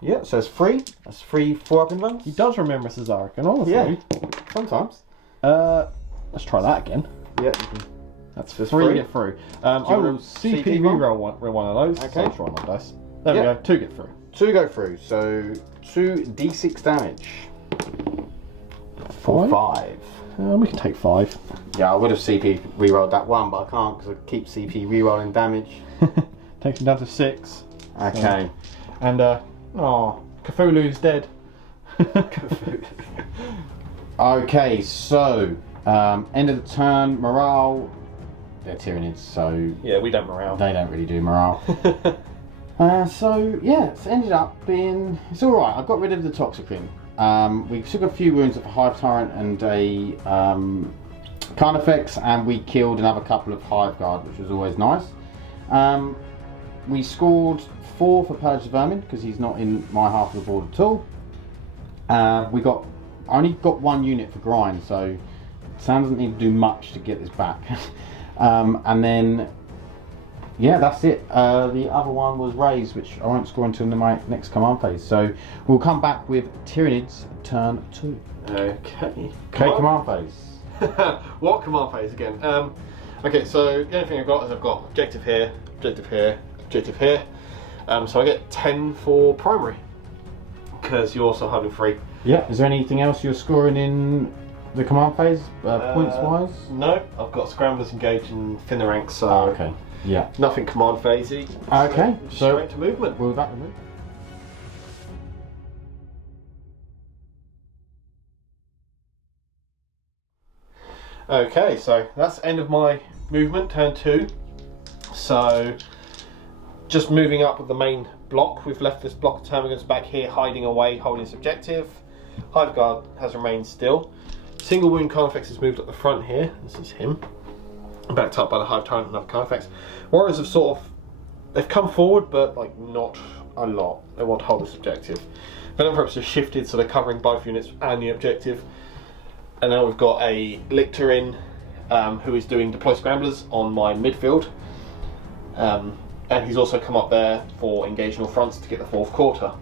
Yeah, so it's 3. That's 3 4-up invulns. He does remember Cesarican, honestly. Yeah, sometimes. Let's try that again. Yeah. That's Just 3 3. get through. I you will wanna CP CP reroll one of those. Okay. So try my dice. There Yeah. we go. 2 get through. 2 go through, so 2d6 damage. 5. 5. We can take 5. Yeah, I would have CP rerolled that one, but I can't because I keep CP rerolling damage. Takes him down to 6. Okay. And Cthulhu's dead. Okay, so end of the turn, morale. They're Tyranids, so Yeah, we don't morale. they don't really do morale. So yeah, it's ended up being it's all right. I got rid of the Toxicrim. We took a few wounds of a Hive Tyrant and a Carnifex, and we killed another couple of Hive Guard, which was always nice. We scored 4 for Purge the Vermin because he's not in my half of the board at all. I only got 1 unit for Grind, so Sam doesn't need to do much to get this back. And then, yeah, that's it. The other one was Raise, which I won't score until my next command phase. So we'll come back with Tyranids turn 2. Okay. Okay, command phase. What command phase again? Okay, so the only thing I've got is I've got objective here, objective here, objective here. So I get 10 for primary because you're also having 3. Yeah. Is there anything else you're scoring in the command phase, points wise? No, I've got Scramblers engaged and thin the ranks, so Okay. Yeah. nothing command phasey. Okay. So Straight to movement. we'll back the move. Okay, so that's the end of my movement, turn 2. So just moving up with the main block, we've left this block of termagants back here hiding away, holding its objective. Hive Guard has remained still. Single wound Carnifex has moved up the front here. This is him. Backed up by the Hive Tyrant and another Carnifex. Warriors have sort of, they've come forward, but like not a lot. They want to hold this objective. Venomthorn have shifted, so they're covering both units and the objective. And now we've got a Lictor in, who is doing deploy scramblers on my midfield. And he's also come up there for engaging all fronts to get the 4th quarter.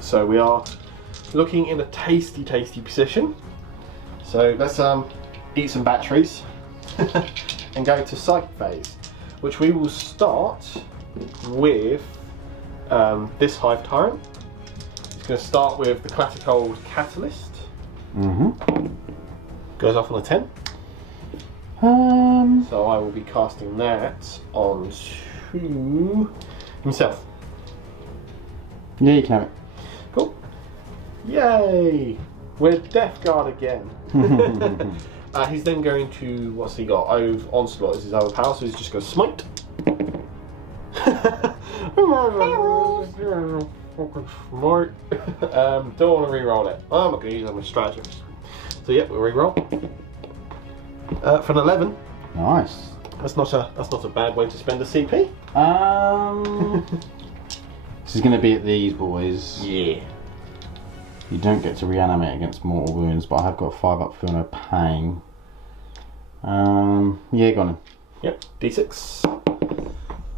So we are looking in a tasty position. So let's eat some batteries and go to Psychic phase, which we will start with this Hive Tyrant. It's going to start with the classic old Catalyst. Goes off on a 10. So I will be casting that onto himself. Yeah, you can have it. Cool. Yay! We're Death Guard again. He's then going to, what's he got? Onslaught is his other power, so he's just going to Smite. Smart. Don't want to re-roll it. I'm not going to use it with stratagems. So yep, we'll re-roll. For an 11. Nice. That's not a bad way to spend a CP. This is going to be at these boys. Yeah. You don't get to reanimate against mortal wounds, but I have got a 5-up feel no pain. Yeah, go on. Yep. D6.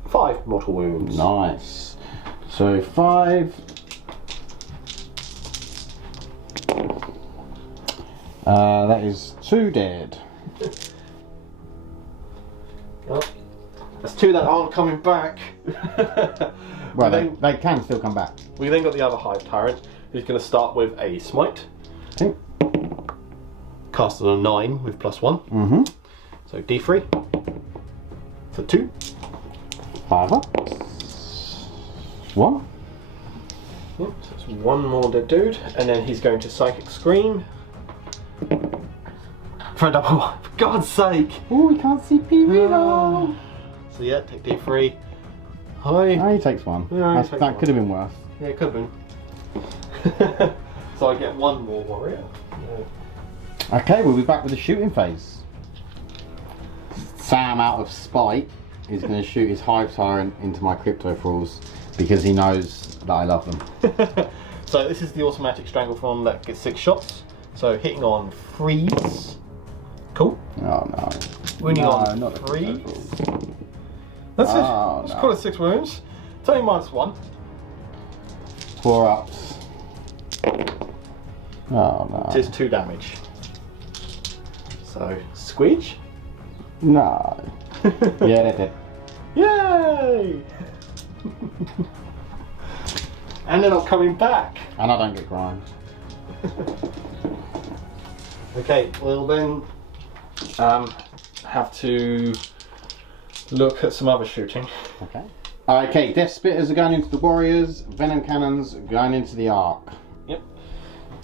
5 mortal wounds. Nice. So 5. That is 2 dead. Well, that's 2 that aren't coming back. Well, they can still come back. We then got the other Hive Tyrant, who's going to start with a Smite. Okay. Cast on a 9 with +1. Mm-hmm. So D3 for 2. 5 up. 1. Yep, so it's 1 more dead dude, and then he's going to Psychic Scream. For a double 1, for God's sake! Oh, we can't see P reroll. So yeah, take D3. Hi. Oh, he takes 1. Yeah, that could have been worse. Yeah, it could have been. So I get 1 more warrior. Okay, we'll be back with the shooting phase. Sam, out of spite, is going to shoot his Hive Tyrant into my Crypto Thralls because he knows that I love them. So this is the automatic Stranglethorn that gets 6 shots. So hitting on freeze. Cool. Oh no. Wounding No, on not the freeze. Crypto Thralls. That's Oh, it. Just no. call it 6 wounds. It's only -1. 4 ups. Oh no. It is 2 damage. So squeege. No. Yeah, that did. Yay! And they're not coming back. And I don't get grind. Okay, we'll then have to look at some other shooting. Okay. Okay, Deathspitters are going into the Warriors, Venom Cannons going into the Ark. Yep.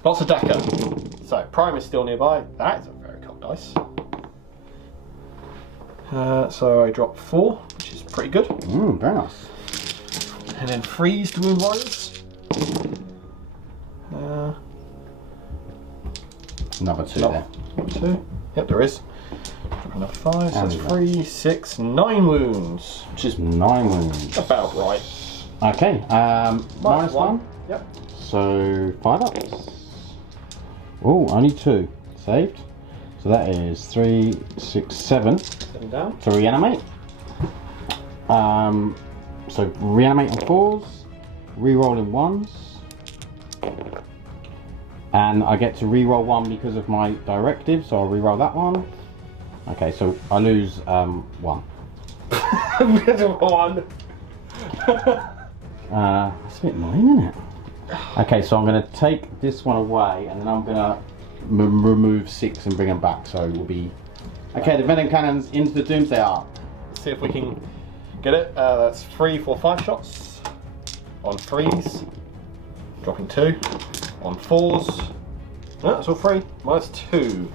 Lots of Decker. So, Prime is still nearby. That is a very cold dice. So I drop 4, which is pretty good. Very nice. And then freeze to wound warriors. Another 2 No. there. 2. Yep, there is. Drop another 5, so that's And 3, 6, 9 wounds. Which is 9 wounds. about right. Okay, -1. Yep. So 5 ups. Oh, only 2. Saved. So that is 3, 6, 7 7 down. to reanimate. So reanimate on 4s, reroll in 1s. And I get to reroll 1 because of my directive, so I'll reroll that one. Okay, so I lose 1. 1. That's a bit annoying, isn't it? Okay, so I'm going to take this one away, and then I'm going to remove 6 and bring them back. So it will be okay. The Venom Cannons into the Doomsday Ark. See if we can get it. That's 3, 4, 5 shots on 3s. Dropping 2 on 4s. No, that's all 3. -2.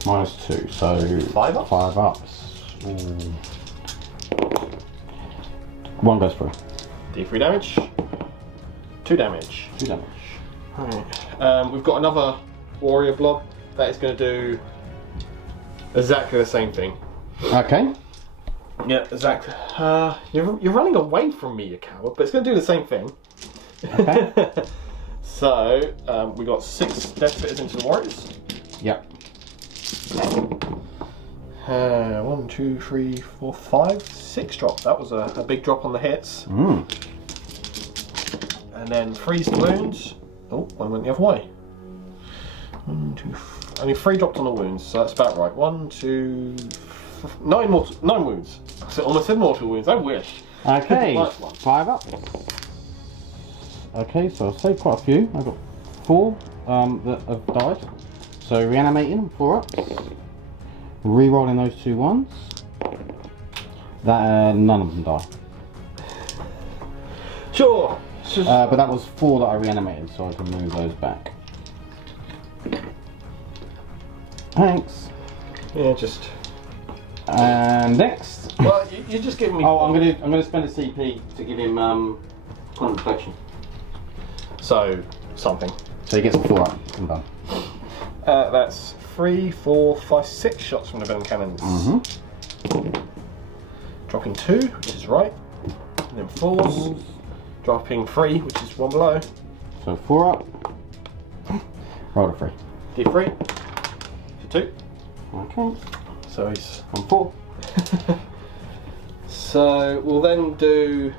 -2, so 5 ups? 5 ups. Ooh. 1 goes through. D3 damage. 2 damage. 2 damage. Right. We've got another warrior blob that is going to do exactly the same thing. Okay. Yeah, exactly. You're running away from me, you coward, but it's going to do the same thing. Okay. So, we got 6 Deathspitters into the warriors. Yep. 1, 2, 3, 4, 5, 6 drop. That was a big drop on the hits. And then freeze the wounds. Oh, one went the other way. 1, 2, only 3 dropped on the wounds, so that's about right. 1, 2, 9 wounds. I almost said mortal wounds. I wish. Okay. Nice one. 5 ups. Okay, so I've saved quite a few. I've got 4 that have died. So reanimating 4 ups. Rerolling those 2 ones. That none of them die. Sure. But that was 4 that I reanimated, so I can move those back. Thanks. Yeah, just. And next. Well, you're just giving me. Oh, I'm gonna spend a CP to give him contemplation. So something. So he gets a 4 up. I'm done. That's 3, 4, 5, 6 shots from the venom cannons. Dropping 2, which is right. And then 4s. Dropping 3, which is one below. So 4 up. Roll a 3. D3 for 2. Okay. So he's on 4. So we'll then do.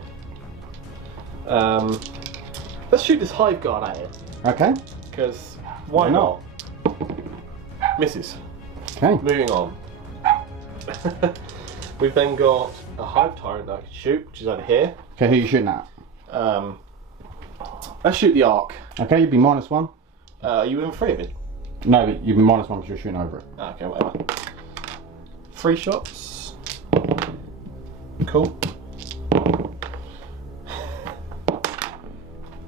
Let's shoot this Hive Guard at it. Okay. Because why not? Misses. Okay. Moving on. We've then got a Hive Tyrant that I can shoot, which is over here. Okay, who are you shooting at? Let's shoot the Arc. Okay, you'd be -1. Are you within 3 of it? No, but you'd be -1 because you're shooting over it. Okay, whatever. 3 shots. Cool.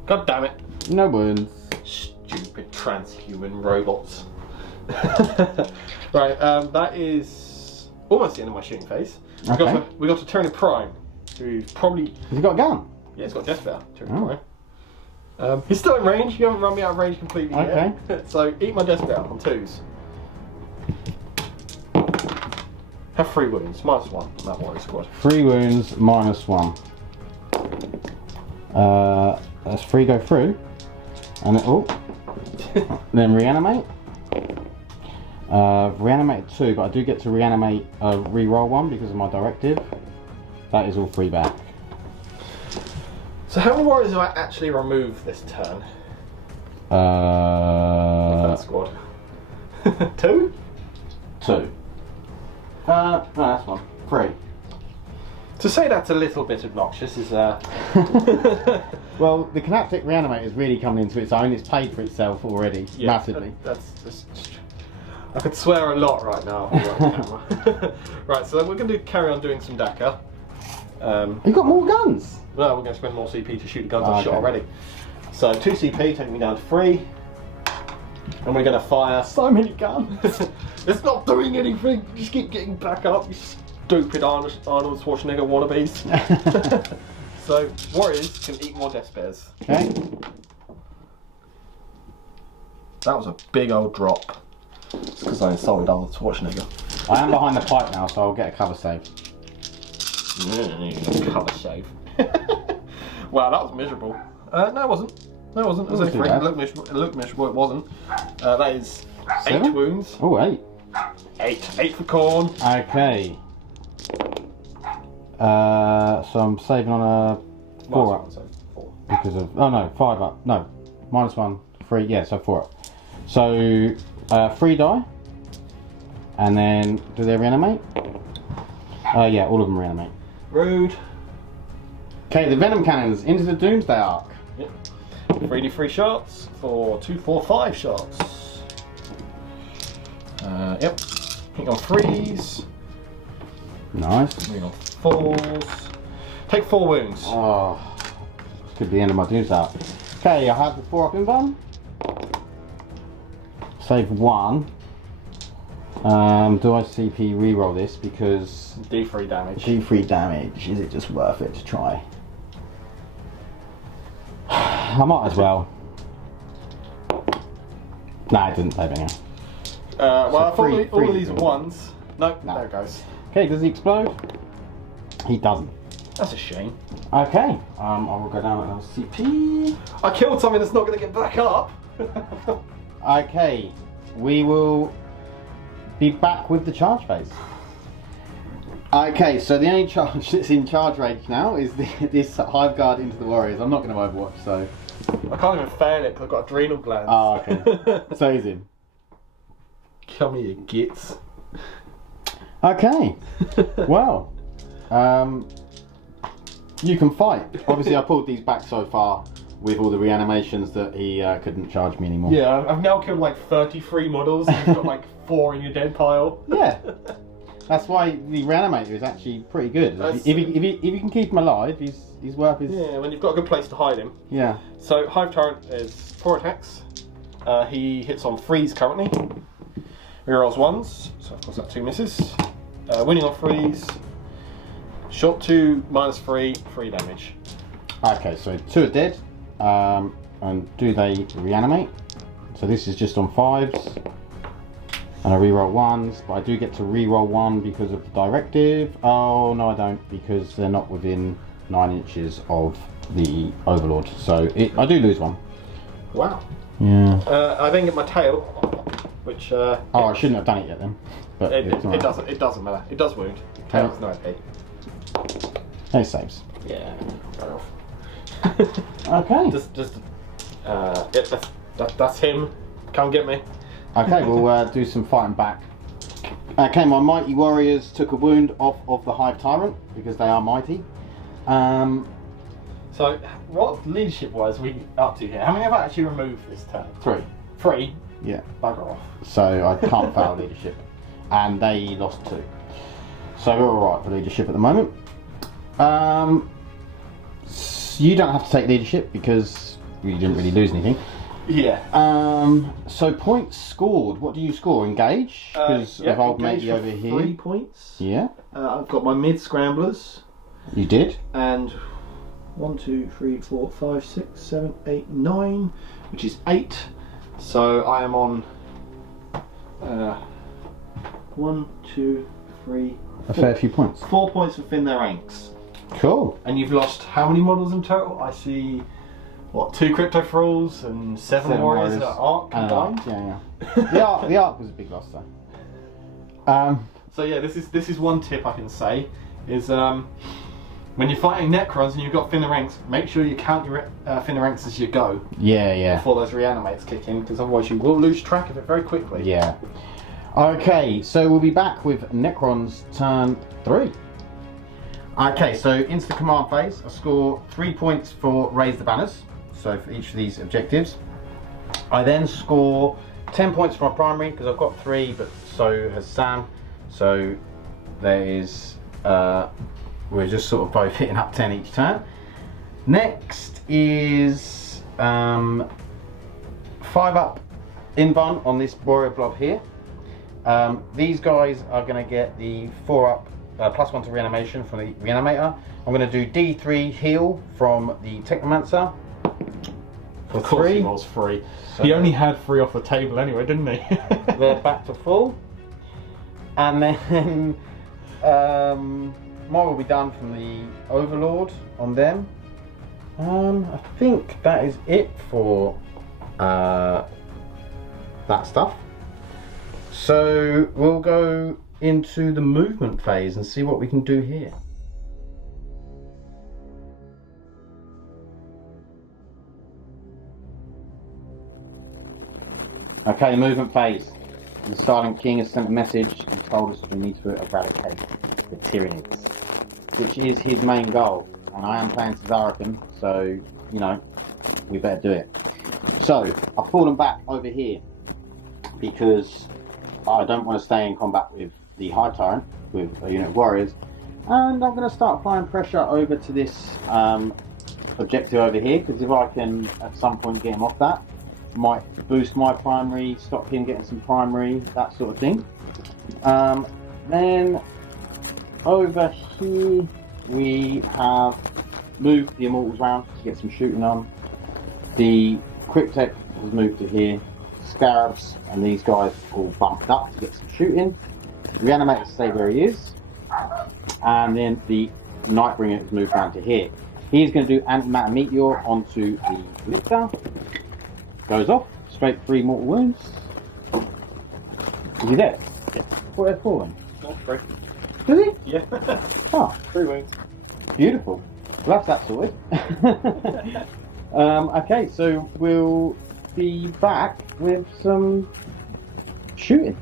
God damn it. No wounds. Stupid transhuman robots. Right, that is almost the end of my shooting phase. Okay. We got to Tyranid Prime, who's probably... Has he got a gun? Yeah, he's got Deathspitter, Tyranid Prime. He's still in range, you haven't run me out of range completely yet. So eat my Deathspitter on 2s. Have 3 wounds, -1 on that warrior squad. 3 wounds, -1. Let's 3 go through. And it, then reanimate. Reanimated 2, but I do get to reanimate re-roll 1 because of my directive. That is all 3 back. So how many warriors do I actually remove this turn? That squad. 2? 2. No, that's 1. 3. To say that's a little bit obnoxious is Well, the Canaptic Reanimate is really coming into its own. It's paid for itself already, massively. That's I could swear a lot right now. Right, so we're going to carry on doing some DACA. You've got more guns! No, we're going to spend more CP to shoot the guns I've shot already. So 2 CP, taking me down to 3. And we're going to fire so many guns! It's not doing anything, you just keep getting back up, you stupid Arnold Schwarzenegger wannabes. So, warriors can eat more Deathspitters. Okay. That was a big old drop. It's because I insulted Arnold Schwarzenegger. I am behind the pipe now, so I'll get a cover save. Cover save. Wow, that was miserable. No, it wasn't. No, it wasn't. It was only 3. It looked miserable. It wasn't. That is 8 wounds. Oh, 8. 8 for corn. Okay. So I'm saving on a 4 up. Because of... Oh no, 5 up. No. -1, 3. Yeah, so 4 up. So 3 die. And then do they reanimate? Yeah, all of them reanimate. Rude. Okay, the Venom Cannons into the Doomsday Arc. Yep. 3d3 shots for 2, 4, 5 shots. Yep. Hitting on 3s. Nice. Hitting on 4s. Take 4 wounds. Oh, this could be the end of my Doomsday Arc. Okay, I have the 4 up in bun. Save 1. Do I CP reroll this because D3 damage. D3 damage. Is it just worth it to try? I might as well. Nah, it didn't save anyhow. Well, So I thought all of these are 1s. Nope, No. there it goes. Okay, does he explode? He doesn't. That's a shame. Okay, I will go down at CP. I killed something that's not going to get back up. Okay, we will be back with the charge phase. Okay, so the only charge that's in charge range now is this Hive Guard into the Warriors. I'm not going to Overwatch, so... I can't even fail it because I've got Adrenal Glands. Oh, okay. So he's in. Come here, gits. Okay, well, you can fight. Obviously I pulled these back so far with all the reanimations that he couldn't charge me anymore. Yeah, I've now killed like 33 models and you've got like 4 in your dead pile. Yeah. That's why the reanimator is actually pretty good. If you can keep him alive, he's worth his... Yeah, when you've got a good place to hide him. Yeah. So Hive Tyrant is 4 attacks. He hits on 3s currently. Rerolls 1s, so of course that's 2 misses. Winning on 3s. Shot 2, -3, 3 damage. Okay, so 2 are dead. And do they reanimate? So this is just on 5s. And I reroll 1s, but I do get to reroll 1 because of the directive. Oh no, I don't, because they're not within 9 inches of the Overlord. So I do lose 1. Wow. Yeah. I then get my tail, which. Oh, I shouldn't have done it yet then. But it doesn't. It doesn't matter. It does wound. Tail's no AP. No saves. Yeah. Right off. Okay. That's him. Come get me. Okay, we'll do some fighting back. Okay, my mighty warriors took a wound off of the Hive Tyrant because they are mighty. So, what leadership-wise are we up to here? How many have I actually removed this turn? 3. 3? Yeah. Bugger off. So I can't fail leadership. And they lost 2. So we're alright for leadership at the moment. You don't have to take leadership because you didn't really lose anything. Yeah. So points scored. What do you score? Engage? Because of old matey over here. 3 points. Yeah. I've got my mid scramblers. You did. And 1, 2, 3, 4, 5, 6, 7, 8, 9, which is 8. So I am on 1, 2, 3, 4. A fair few points. 4 points within their ranks. Cool. And you've lost how many models in total? I see, what, 2 crypto thralls and 7 warriors that are arc combined? Yeah. The arc was a big loss though. So yeah, this is one tip I can say, is when you're fighting Necrons and you've got thinner ranks, make sure you count your thinner ranks as you go. Yeah. Before those reanimates kick in, because otherwise you will lose track of it very quickly. Yeah. Okay, so we'll be back with Necrons turn 3. Okay, so into the command phase, I score 3 points for raise the banners, so for each of these objectives. I then score 10 points for my primary, because I've got 3, but so has Sam. So there is, we're just sort of both hitting up 10 each turn. Next is 5 up invuln on this warrior blob here. These guys are going to get the 4 up +1 to reanimation from the reanimator. I'm going to do D3 heal from the Technomancer for of course 3. He rolls 3. So he only had 3 off the table anyway, didn't he? they're back to full. And then mine will be done from the Overlord on them. I think that is it for that stuff. So we'll go into the movement phase and see what we can do here. Okay, movement phase. The Silent King has sent a message and told us we need to eradicate the Tyranids, which is his main goal. And I am playing Tyranids, so, you know, we better do it. So, I've fallen back over here because I don't want to stay in combat with the High Tyrant, with a unit of warriors. And I'm going to start applying pressure over to this objective over here, because if I can at some point get him off that, might boost my primary, stop him getting some primary, that sort of thing. Then over here we have moved the Immortals round to get some shooting on. The Cryptek has moved to here. Scarabs and these guys all bumped up to get some shooting. Reanimator stay where he is. And then the Nightbringer has moved round to here. He's going to do Antimatter Meteor onto the Lictor. Goes off, straight 3 mortal wounds. Is he dead? Yeah. What are they falling? Not 3. Does he? Yeah. Oh, 3 wounds. beautiful. Well, that's that sorted. Okay, so we'll be back with some shooting.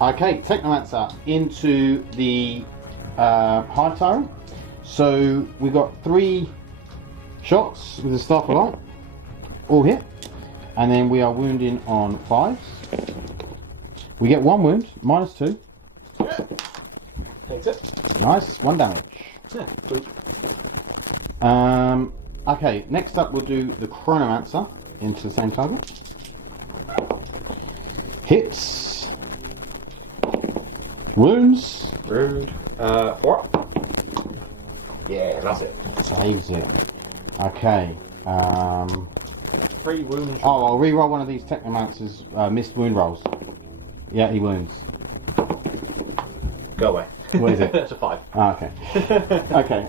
Okay, Technomancer into the Hive Tyrant. So we got 3 shots with the Staff of Light, all hit, and then we are wounding on 5s. We get 1 wound, -2. Yeah. Takes it. Nice, 1 damage. Yeah. Okay, next up we'll do the Chronomancer into the same target. Hits. Wounds. Rude. 4. Yeah, that's it. Saves it. Okay. 3 wounds. Oh, I'll re-roll one of these Technomancer's missed wound rolls. Yeah, he wounds. Go away. What is it? It's a 5. Ah, okay. Okay.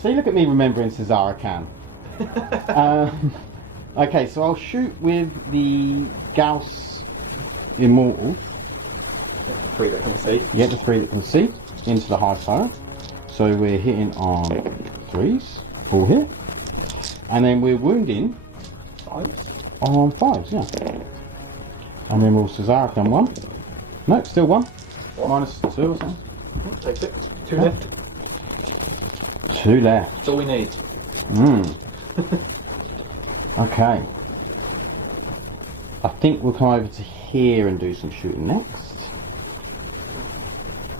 See, look at me remembering Cesara can. Okay, so I'll shoot with the Gauss Immortal. Yeah, the 3 that can see. Yeah, the 3 that can see into the Hive Tyrant. So we're hitting on 3s, full hit, and then we're wounding 5s on 5s, yeah. And then we'll Cesara can 1. No, still 1. Minus 2 or something. Takes it. 2 left. 2 left. That's all we need. Okay. I think we'll come over to here and do some shooting next.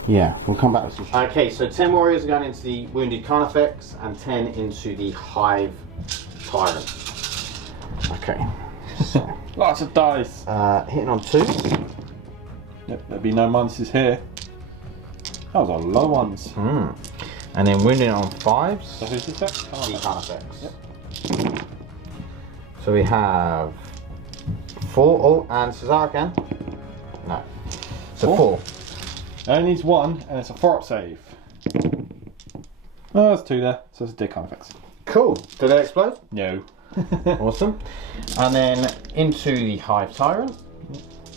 Yeah, we'll come back with some shooting. Okay, so 10 warriors are going into the Wounded Carnifex and 10 into the Hive Tyrant. Okay. So, Lots of dice. hitting on 2s. Yep, there'll be no minuses here. That was a low ones. And then wounding on 5s. So who's this at? The Carnifex. Yep. So we have 4. Oh, and Cesara can? No. So 4. Only needs 1, and it's a 4-up save. Oh, there's 2 there, so it's a dick Carnifex. Cool. Did they explode? No. Awesome. And then into the Hive Tyrant.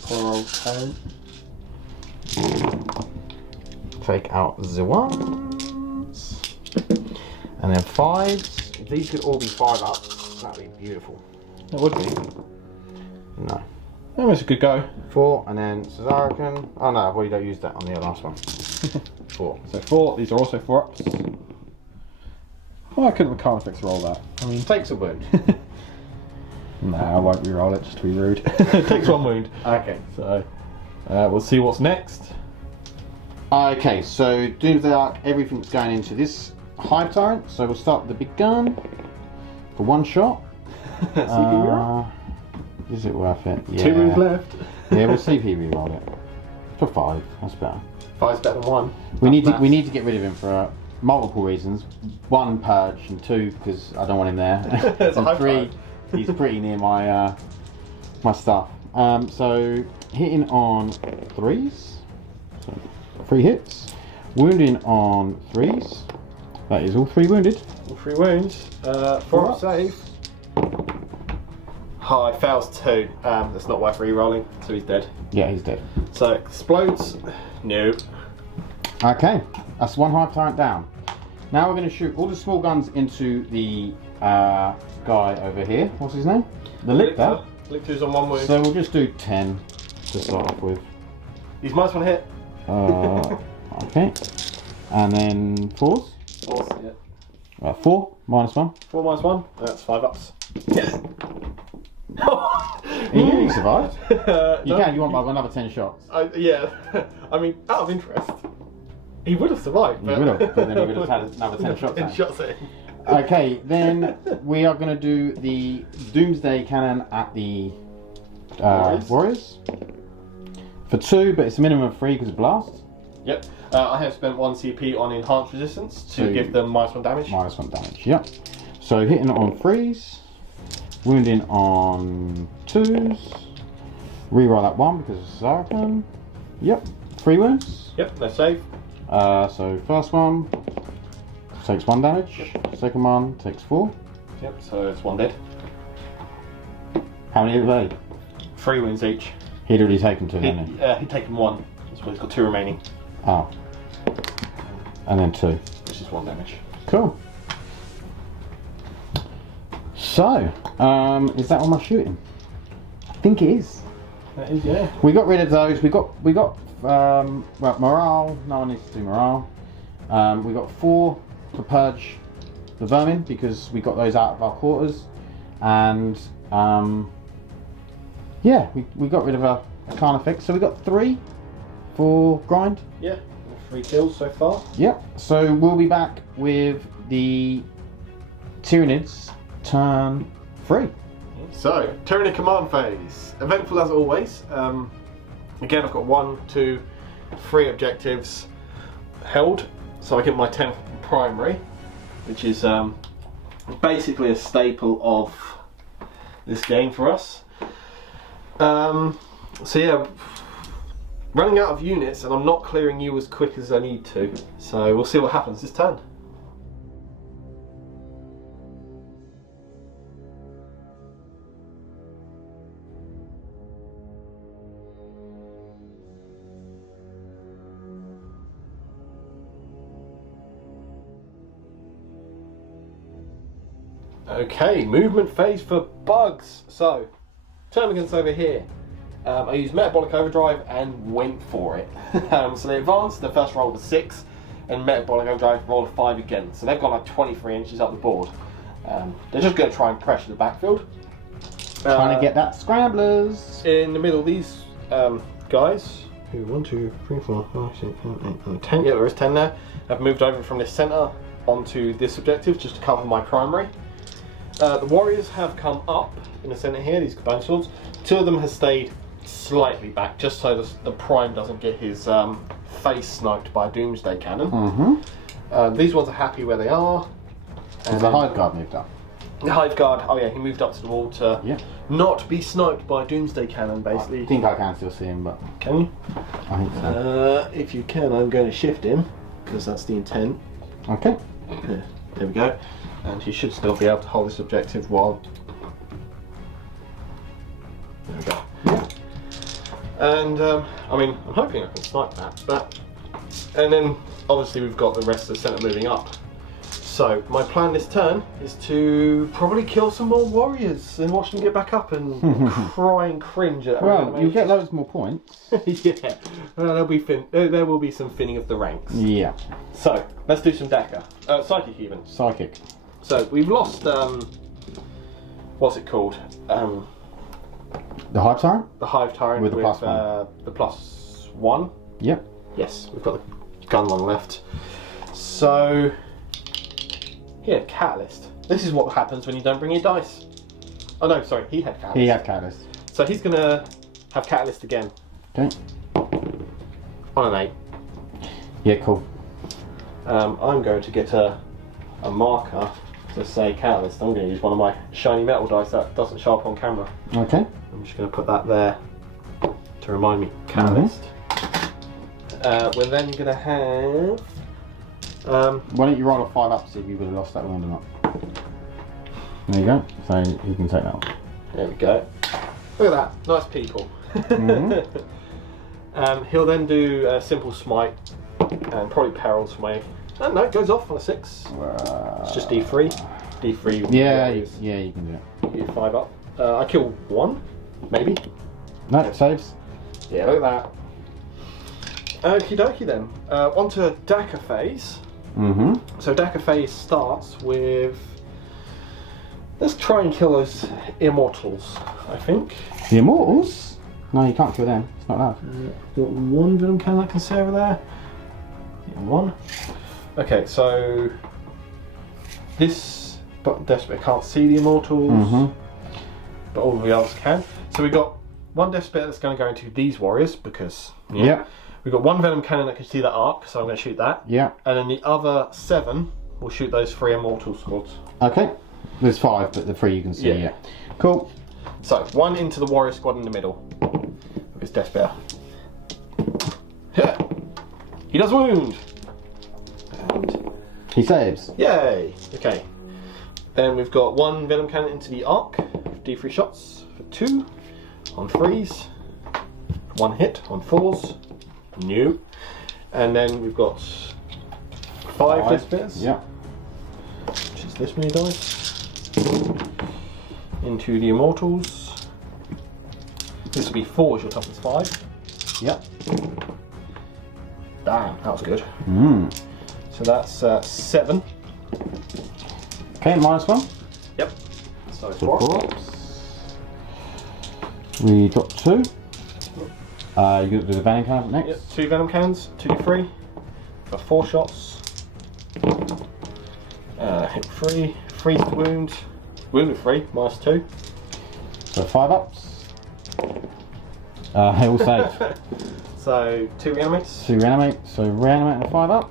Poor old Tyrant. Take out the 1s. And then 5s. If these could all be 5-ups, that'd be beautiful. It would be. No. That was a good go. 4, and then Cesara can. Oh no, I've already don't use that on the last one. 4. So 4, these are also 4-ups. Why couldn't the Carnifex roll that? I mean, Takes a wound. nah, I won't re-roll it, just to be rude. It takes 1 wound. Okay. So, we'll see what's next. Okay, so Doomsday Arc, everything's going into this Hive Tyrant. So we'll start with the big gun for 1 shot. Is it worth it? Yeah. 2 wounds left. Yeah, we'll see if he re-roll it. For 5, that's better. 5's better than 1. We need to get rid of him for multiple reasons. 1, purge, and 2, because I don't want him there. It's a and high 3, five. he's pretty near my my stuff. So hitting on 3s, so 3 hits. Wounding on 3s. That is all 3 wounded. All 3 wounds. 4-up save. Oh, he fails 2. That's not worth re-rolling, so he's dead. Yeah, he's dead. So explodes. No. Okay, that's 1 Hive Tyrant down. Now we're going to shoot all the small guns into the guy over here. What's his name? The Lictor. Lictor's on 1 wound. So we'll just do 10 to start off with. He's minus 1 hit. Okay. And then 4s. 4s, yeah. 4 minus 1. 4 minus 1. That's 5 ups. Yes. You survived. You No. can. You want another 10 shots. Yeah. I mean, out of interest, he would have survived. You would have, but then you would have had another 10 shots. 10 shots at him. Okay, then we are going to do the Doomsday Cannon at the Warriors. For 2, but it's a minimum of 3 because of blast. Yep. I have spent 1 CP on enhanced resistance to So give them minus 1 damage. Minus 1 damage, yep. So hitting on 3s, wounding on 2s, reroll that 1 because of Saracen. Yep, 3 wounds. Yep, no save. So first one takes 1 damage, second one takes 4. Yep, so it's 1 dead. How many are they? 3 wounds each. He'd already taken 2, hadn't he? He'd taken 1, so he's got 2 remaining, Oh. And then 2. which is 1 damage. Cool. So, is that all my shooting? I think it is. That is, yeah. We got rid of those. We got well, morale. No one needs to do morale. We got 4 to purge the vermin because we got those out of our quarters, and yeah, we got rid of a Carnifex. So we got 3 for grind. Yeah, 3 kills so far. Yep. So we'll be back with the Tyranids turn 3. So, Tyranid command phase. Eventful as always. Again, I've got 1, 2, 3 objectives held. So I get my 10th primary, which is basically a staple of this game for us. So yeah, running out of units, and I'm not clearing you as quick as I need to. So we'll see what happens this turn. Okay, movement phase for bugs. So, Termagants over here. I used Metabolic Overdrive and went for it. So they advanced, the first roll was 6, and Metabolic Overdrive rolled a 5 again. So they've gone like 23 inches up the board. They're just going to try and pressure the backfield. Trying to get that scramblers. In the middle, these guys, who 1, 2, 3, 4, 5, 6, 7, 8, 9, 10, yeah, there is 10 there, have moved over from this centre onto this objective just to cover my primary. The warriors have come up in the centre here, these Boneswords. 2 of them have stayed slightly back, just so the prime doesn't get his face sniped by a Doomsday Cannon. These ones are happy where they are. Has the Hive Guard moved up? The Hive Guard, oh yeah, he moved up to the wall to not be sniped by a Doomsday Cannon, basically. I think I can still see him, but... Can you? I think so. If you can, I'm going to shift him, because that's the intent. Okay. Yeah, there we go. And he should still be able to hold this objective while... There we go. Yeah. And, I mean, I'm hoping I can snipe that, but... And then, obviously, we've got the rest of the centre moving up. So, my plan this turn is to probably kill some more warriors and watch them get back up and cry and cringe at Well, you'll get loads more points. Yeah. Well, there will be some thinning of the ranks. Yeah. So, let's do some Dakka. Psychic even. Psychic. So, we've lost, what's it called? The Hive Tyrant? The Hive Tyrant with the +1. The +1. Yep. Yes, we've got the gun one left. So, here, Catalyst. This is what happens when you don't bring your dice. Oh no, sorry, he had Catalyst. He had Catalyst. So he's going to have Catalyst again. Okay. On an 8. Yeah, cool. I'm going to get a marker to say Catalyst. I'm going to use one of my shiny metal dice that doesn't show up on camera. Okay. I'm just going to put that there to remind me Catalyst. We're then going to have... why don't you roll a 5 up to see if you would have lost that round or not? There you go. So you can take that one. There we go. Look at that. Nice people. He'll then do a simple smite and probably perils for me. Oh, no, it goes off on a 6. It's just D3. D3. Yeah, yeah, you can do it. You 5 up. I kill 1, maybe. No, it saves. Yeah, look at that. Okie dokie then. Onto Dakka phase. So Dakka phase starts with... Let's try and kill those immortals, I think. The immortals? No, you can't kill them. It's not allowed. Got 1 Venom Cannon I can see over there. Yeah, 1. Okay, so this Deathspitter can't see the immortals, but all of the others can. So we've got 1 Deathspitter that's going to go into these warriors because we've got 1 Venom Cannon that can see that arc, so I'm going to shoot that. Yeah. And then the other 7 will shoot those 3 immortal squads. Okay. There's 5, but the 3 you can see. Yeah. Cool. So 1 into the warrior squad in the middle. With his Deathspitter. Yeah. He does wound. And he saves. Yay! Okay. Then we've got 1 Venom Cannon into the arc. D3 shots for 2 on 3s. 1 hit on 4s. New. And then we've got 5 Deathspitters. Yeah. Which is this many dice. Into the immortals. This will be 4 as your toughness 5. Yep. Damn, that was good. So that's 7. Okay, -1. Yep. So 4. We got 2. You got to do the Venom Cannon next. Yep. 2 Venom Cannons, 2d3 for 4 shots. Hit 3, freeze to wound. Wound with 3, -2. So 5 ups. He will save. So 2 reanimates. 2 reanimate. So reanimate and a 5 up.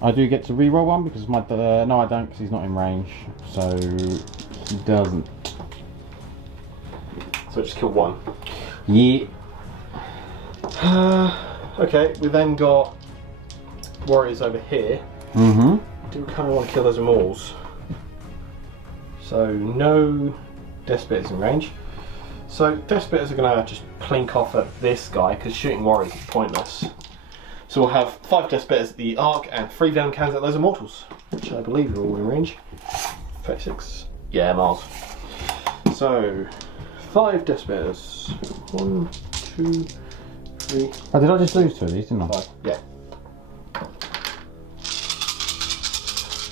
I do get to reroll 1 because my no, I don't because he's not in range. So he doesn't. So just kill 1. Yeah. Okay, we then got warriors over here. Mm-hmm. Do we kind of want to kill those immortals? So no Deathspitters in range. So Deathspitters are going to just plink off at this guy because shooting warriors is pointless. So we'll have 5 Deathspitters at the arc and 3 venom cannons at those immortals, which I believe are all in range. 36. Yeah, miles. So 5 Deathspitters. 1, 2, 3. Oh, did I just lose 2 of these, didn't I? 5. Yeah.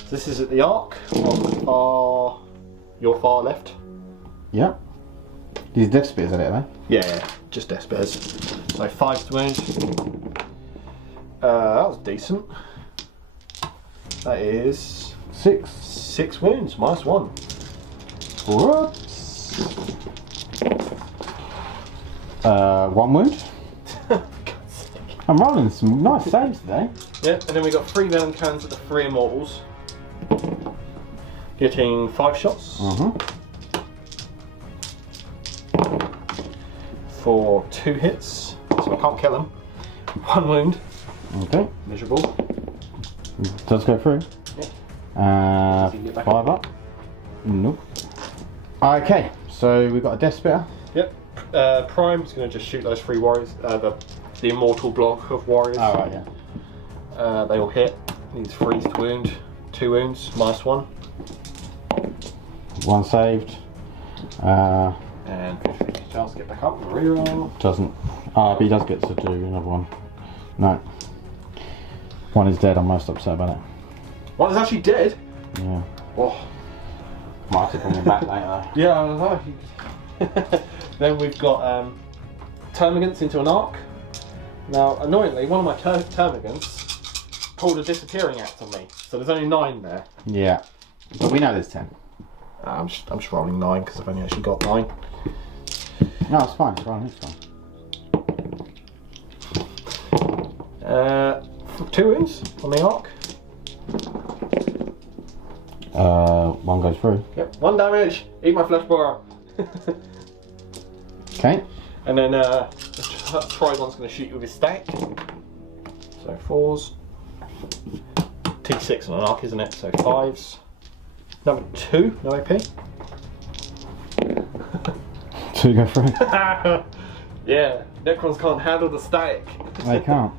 This is at the arc on your far left. Yep. These Deathspitters are it, Yeah, just Deathspitters. So 5 to wound. That was decent. That is 6 wounds, -1. Whoops. 1 wound. I'm rolling some nice saves today. Yeah, and then we got 3 venom cannons at the 3 immortals. Getting 5 shots. For 2 hits, so I can't kill him. 1 wound. Okay. Miserable. Does go through. Yeah. 5 up. Nope. Okay, so we've got a Deathspitter. Yep. Prime's going to just shoot those 3 warriors. The immortal block of warriors. Oh, right, yeah. They all hit. Needs 3 to wound. 2 wounds, -1. 1 saved. And 50 chance to get back up and reroll. Doesn't. But he does get to do another one. No. 1 is dead. I'm most upset about it. 1 is actually dead. Yeah. Oh. Might have to bring him back later. Yeah, I know. Then we've got Termagants into an arc. Now, annoyingly, one of my Termagants pulled a disappearing act on me, so there's only 9 there. Yeah. But we know there's 10. I'm just rolling 9 because I've only actually got 9. No, it's fine. It's fine. It's fine. 2 wounds on the arc. 1 goes through. Yep, 1 damage. Eat my flesh bar. Okay. And then Trygon's going to shoot you with his stack. So 4s. T6 on an arc, isn't it? So 5s. Number 2, no AP. 2 go through. Yeah, Necrons can't handle the static. They can't.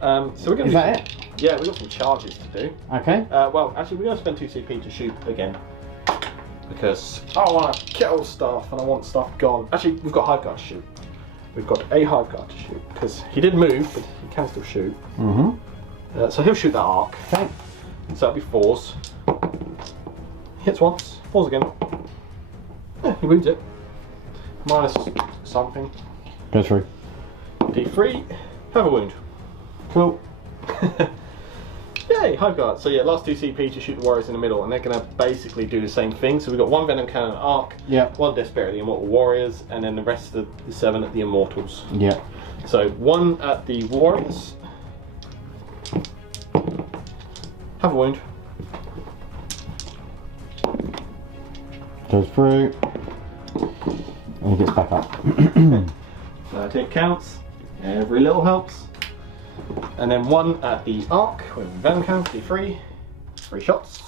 So we're going to. Is that it? Yeah, we've got some charges to do. Okay. Well, actually, we're going to spend 2 CP to shoot again. Because I want to kill stuff and I want stuff gone. Actually, we've got Hive Guard to shoot. We've got a Hive Guard to shoot. Because he did move, but he can still shoot. So he'll shoot that arc. Okay. So that'll be 4s. Hits once, 4s again. Yeah, he wounds it. Minus something. Go through. D3, have a wound. Cool. Yay, Hive Guard. So yeah, last 2 CP to shoot the warriors in the middle, and they're going to basically do the same thing. So we've got 1 venom cannon arc, Yeah. 1 Deathspitter at the immortal warriors, and then the rest of the 7 at the immortals. Yeah. So 1 at the warriors. Have a wound. Goes through. And he gets back up. So it counts. Every little helps. And then 1 at the arc with venom cannon, D3. 3 shots.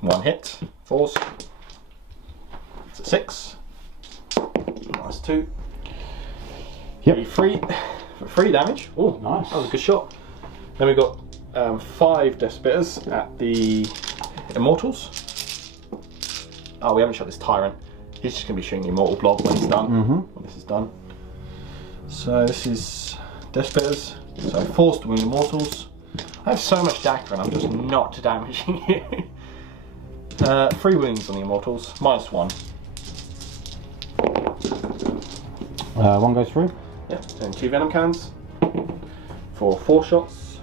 1 hit. 4s. It's a 6. -2. Yep. D3 for 3 damage. Oh, Nice. That was a good shot. Then we got 5 Deathspitters at the immortals. Oh, we haven't shot this Tyrant. He's just going to be shooting the immortal blob when he's done. When this is done. So this is Deathspitters. So forced to wound immortals. I have so much dagger and I'm just not damaging you. 3 wounds on the immortals. -1. 1 goes through. Yep. And 2 venom cannons for 4 shots.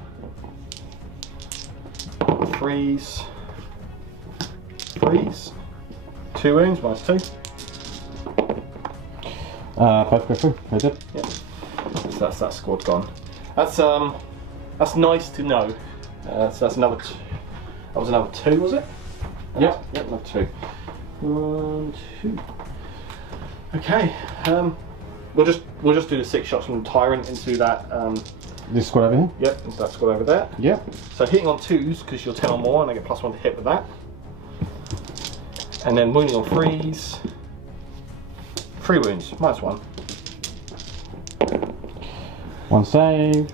3s. 3s. 2 wounds, -2. Both go through. They did. Yep. So that's that squad gone. That's nice to know. So that's another. That was another 2, was it? Yep. Yep, another 2. 1, 2. Okay. we'll just do the 6 shots from the Tyrant into that. This squad over here? Yep, into that squad over there. Yep. So hitting on 2s because you're 10 or more, and I get +1 to hit with that. And then wounding on 3s. 3 wounds, -1. 1 saved.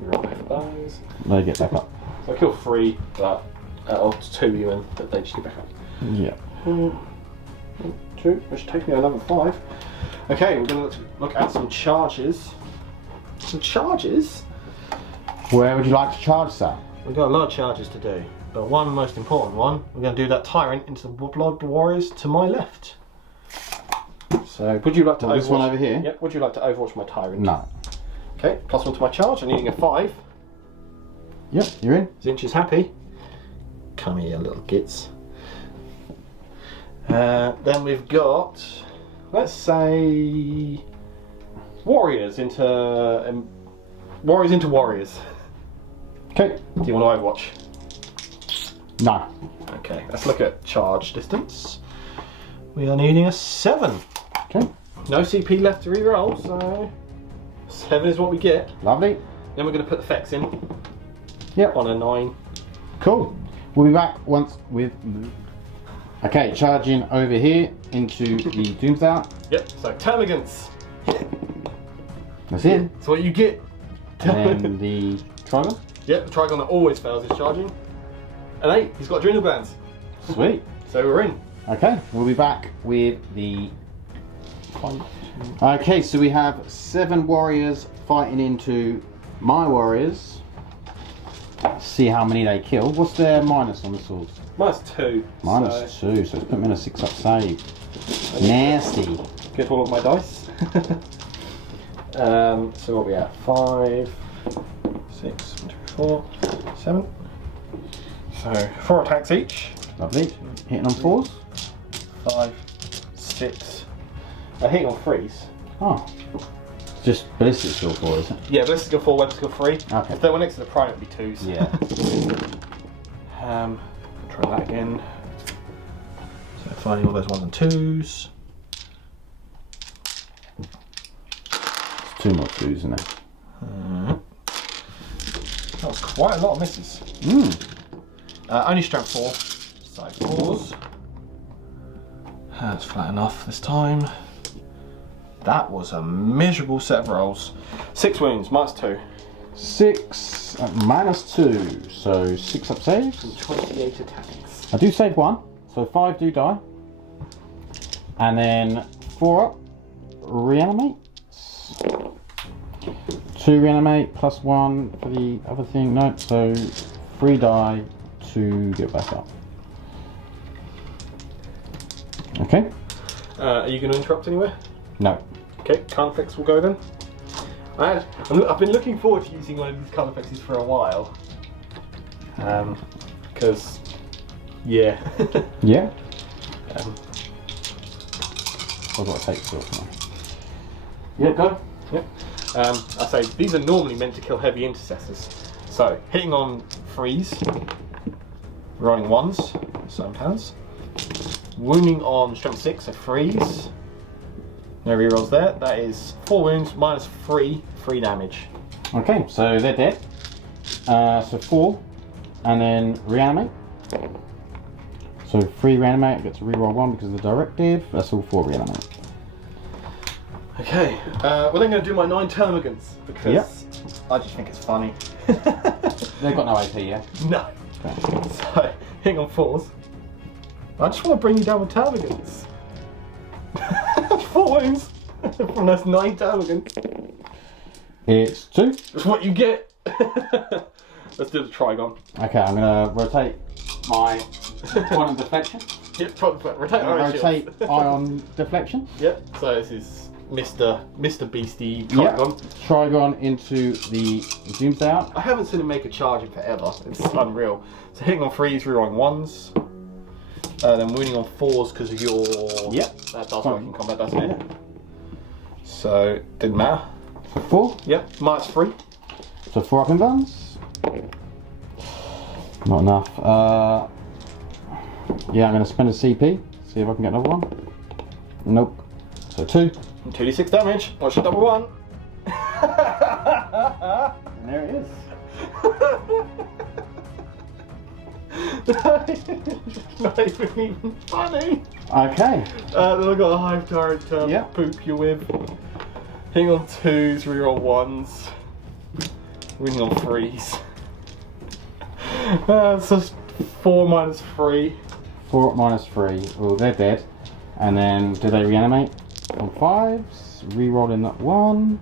Roll for those. They get back up. So I kill 3, but or 2 even, but they just get back up. Yeah. 2, which takes me another 5. Okay, we're going to look at some charges. Some charges? Where would you like to charge, sir? We've got a lot of charges to do, but one most important one, we're going to do that Tyrant into the Blood Warriors to my left. So, would you like to overwatch? This one over here? Yep, would you like to overwatch my Tyrant? No. Okay, +1 to my charge, I'm needing a 5. Yep, you're in. Zinch is happy. Come here, little gits. Then we've got, let's say, warriors into warriors. Okay. Do you want to overwatch? No. Okay, let's look at charge distance. We are needing a 7. Okay. No CP left to reroll, so 7 is what we get. Lovely. Then we're going to put the effects in. Yep. On a 9. Cool. We'll be back once with... Okay, charging over here into the Doomsday. Yep, so termagants. That's it. That's what you get. And then the Trigon. Yep, the Trigon that always fails is charging. And 8, he's got Adrenal Glands. Sweet. So we're in. Okay, we'll be back with the... Okay, so we have 7 warriors fighting into my warriors. See how many they kill. What's their minus on the swords? -2. -2, so it's put me in a 6-up save. Nasty. Get all of my dice. So what are we at? 5, 6, 4, 7. So 4 attacks each. Lovely. Hitting on 4s. 5, 6. Hitting on 3s. Oh. Just ballistic skill 4, is it? Yeah, ballistic skill 4, weapon skill 3. Okay. If they were next to the prime, it would be 2s. Yeah. Try that again. So finding all those 1s and 2s. It's 2 more 2s, isn't it? That was quite a lot of misses. Only strength 4. So 4s. That's flat enough this time. That was a miserable set of rolls. 6 wounds, -2. 6 -2, so 6-up saves. And 28 attacks. I do save 1, so 5 do die. And then 4-up, reanimates. 2 reanimate, +1 for the other thing. No, so 3 die to get back up. Okay. Are you going to interrupt anywhere? No. Okay, card effects will go then. I've been looking forward to using one of these card effects for a while. Because, yeah. Yeah. I've got to take this off now. Yeah, go. Yeah. I say these are normally meant to kill heavy intercessors. So hitting on 3s, rolling 1s, sometimes. Wounding on strength 6, so 3s. No rerolls there. That is 4 wounds -3 damage. Okay, so they're dead. So 4, and then reanimate. So 3 reanimate, get to reroll 1 because of the directive. That's all 4 reanimate. Okay, we're then going to do my 9 termagants because I just think it's funny. They've got no AP, yeah? No. Okay. So, hitting on 4s. I just want to bring you down with termagants. 4 wounds from those 9 termagants. It's 2. That's what you get. Let's do the Trigon. Okay, I'm going to rotate my point of deflection. Yep, rotate iron Rotate shields. ion deflection. Yep, so this is Mr. Beastie Trigon. Yep. Trigon into the Doomsday Out. I haven't seen him make a charge in forever. It's unreal. So hitting on 3s, rerolling 1s. Then wounding on 4s because of your... Yep. That does work in combat, doesn't it? So, didn't matter. 4. Yep, -3. So 4 up in guns. Not enough. Yeah, I'm going to spend a CP. See if I can get another one. Nope. So 2. And 2d6 damage. Watch the double one. And there it is. Not even funny. Okay. Then I've got a Hive Tyrant to Yep. poop you with. Hitting on 2s, reroll 1s. Winning on 3s. So 4 minus 3. 4 minus 3. Oh, they're dead. And then, do they reanimate? On 5s. Rerolling that 1.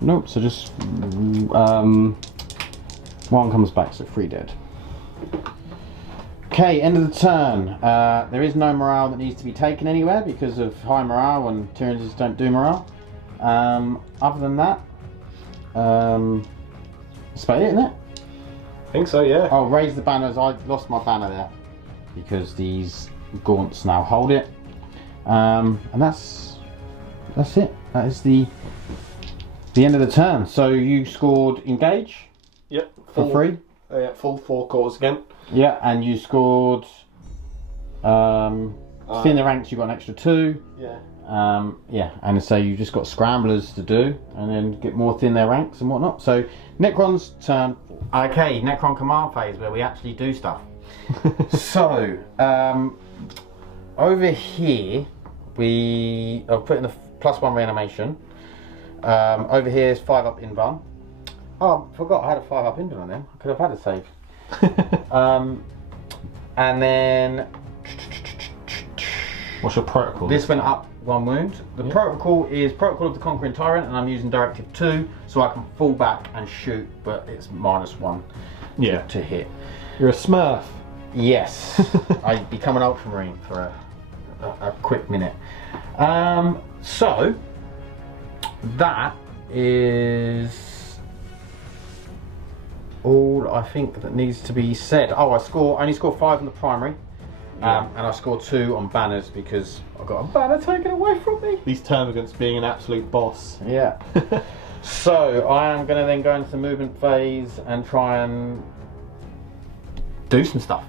Nope, so just 1 comes back, so 3 dead. Okay, end of the turn. There is no morale that needs to be taken anywhere because of high morale, and Tyranids don't do morale. Other than that, that's about it, isn't it? I think so, yeah. Oh, raise the banners. I lost my banner there because these gaunts now hold it. And that's it. That is the end of the turn. So you scored engage. Yep. For free. Yeah, full 4 quarters again. Yeah, and you scored thin the ranks. You got an extra 2. Yeah. Yeah, and so you just got scramblers to do, and then get more thin their ranks and whatnot. So Necron's turn. Okay, Necron command phase where we actually do stuff. So over here we are putting the +1 reanimation. Over here is 5 up invuln. Oh, I forgot I had a 5 up invuln on them. I could have had a save. And then What's your protocol? this went up 1 wound. The protocol is Protocol of the Conquering Tyrant, and I'm using Directive 2, so I can fall back and shoot, but it's -1 to hit. You're a smurf. Yes, I become an Ultramarine for a quick minute. So that is all I think that needs to be said. Oh, I only score 5 on the primary. And I scored 2 on banners because I got a banner taken away from me. These termagants being an absolute boss. Yeah. So I am going to then go into the movement phase and try and do some stuff.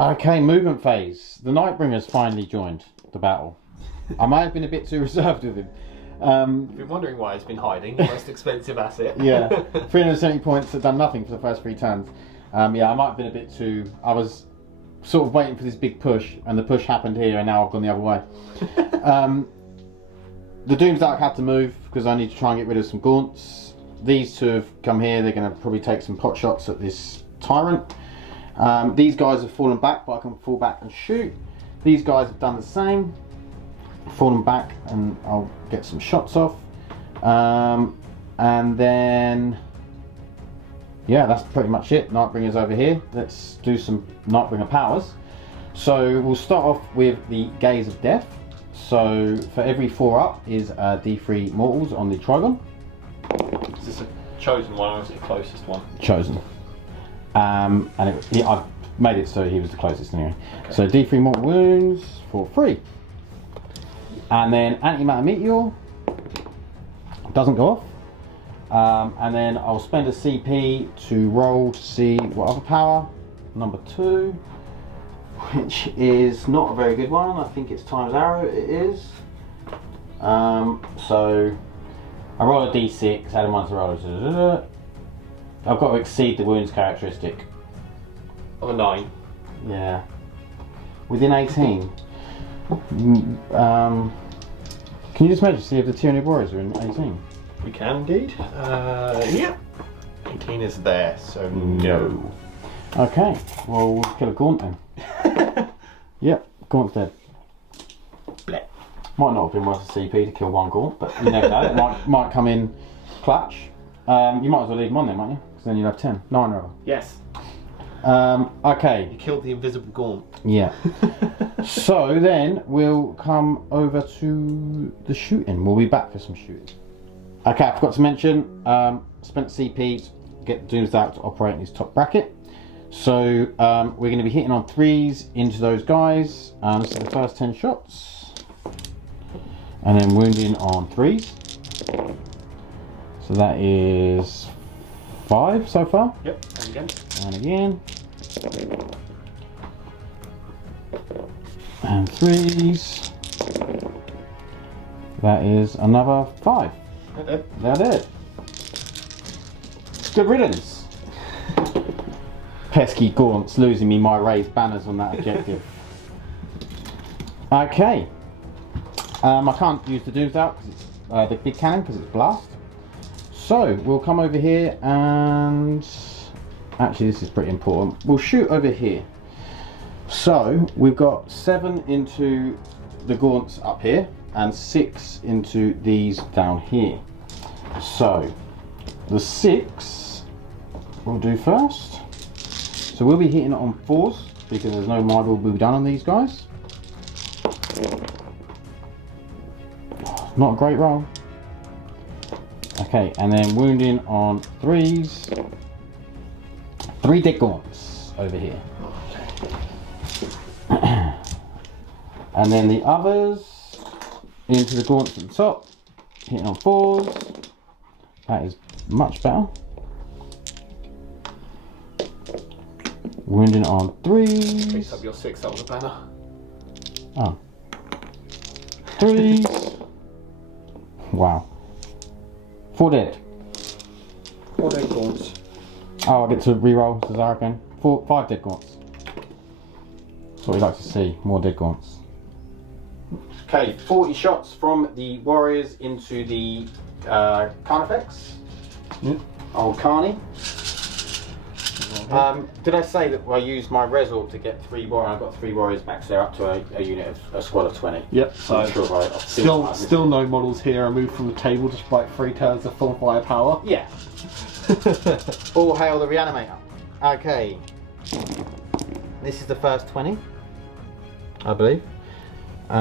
Okay, movement phase. The Nightbringer's finally joined the battle. I might have been a bit too reserved with him. You've been wondering why he's been hiding, the most expensive asset. Yeah, 370 points, had done nothing for the first 3 turns. Yeah, I might have been a bit too... I was sort of waiting for this big push, and the push happened here, and now I've gone the other way. The Doomsdark had to move, because I need to try and get rid of some gaunts. These 2 have come here, they're going to probably take some pot shots at this Tyrant. These guys have fallen back, but I can fall back and shoot. These guys have done the same. Fallen back, and I'll get some shots off. And then, yeah, that's pretty much it. Nightbringer's over here. Let's do some Nightbringer powers. So we'll start off with the Gaze of Death. So for every 4 up is D3 mortals on the Trigon. Is this a chosen one or is it the closest one? Chosen. And I've made it so he was the closest anyway. Okay. So D3 mortal wounds for free. And then Antimatter Meteor doesn't go off. And then I'll spend a CP to roll to see what other power. Number 2, which is not a very good one. I think it's times arrow, it is. So I roll a D6, add 1 to roll. I've got to exceed the wounds characteristic. Of a 9. Yeah. Within 18. Can you just measure, see if the Tyranid warriors are in 18? We can indeed. Yep. 18 is there, so no. Okay, well we'll kill a Gaunt then. Yep, Gaunt's dead. Blech. Might not have been worth a CP to kill 1 Gaunt, but you never know, it might come in clutch. You might as well leave them on then, mightn't you? Because then you'll have 10. 9 rather. Yes. Okay. You killed the invisible Gaunt. Yeah. So then we'll come over to the shooting. We'll be back for some shooting. Okay, I forgot to mention, spent CP to get Doomsday to operate in his top bracket. So we're going to be hitting on 3s into those guys. This is the first 10 shots. And then wounding on 3s. So that is 5 so far. Yep, and again. And again. And 3s. That is another 5. They're dead. Good riddance. Pesky Gaunts losing me my raised banners on that objective. Okay. I can't use the Doomsday because it's the big cannon because it's blast. So we'll come over here and actually this is pretty important. We'll shoot over here. So we've got 7 into the Gaunts up here and 6 into these down here. So the 6 we'll do first. So we'll be hitting it on 4s because there's no model will be done on these guys. Not a great roll. Okay, and then wounding on 3s. 3 dead Gaunts over here. And then the others into the Gaunts at the top, hitting on 4s. That is much better. Wounding on 3s. Picked up your 6, that was a banner. Oh. 3s. Wow. 4 dead. 4 dead Gaunts. Oh, I get to reroll Cesar again. 5 dead Gaunts. That's what we like to see, more dead Gaunts. Okay, 40 shots from the warriors into the Carnifex. Yep. Old Carney. Did I say that I used my Resort to get 3 warriors? I got 3 warriors back, so they're up to a unit of a squad of 20. Yep. So Still no models here. I moved from the table despite 3 turns of full firepower. Yeah. All hail the Reanimator. Okay. This is the first 20, I believe. They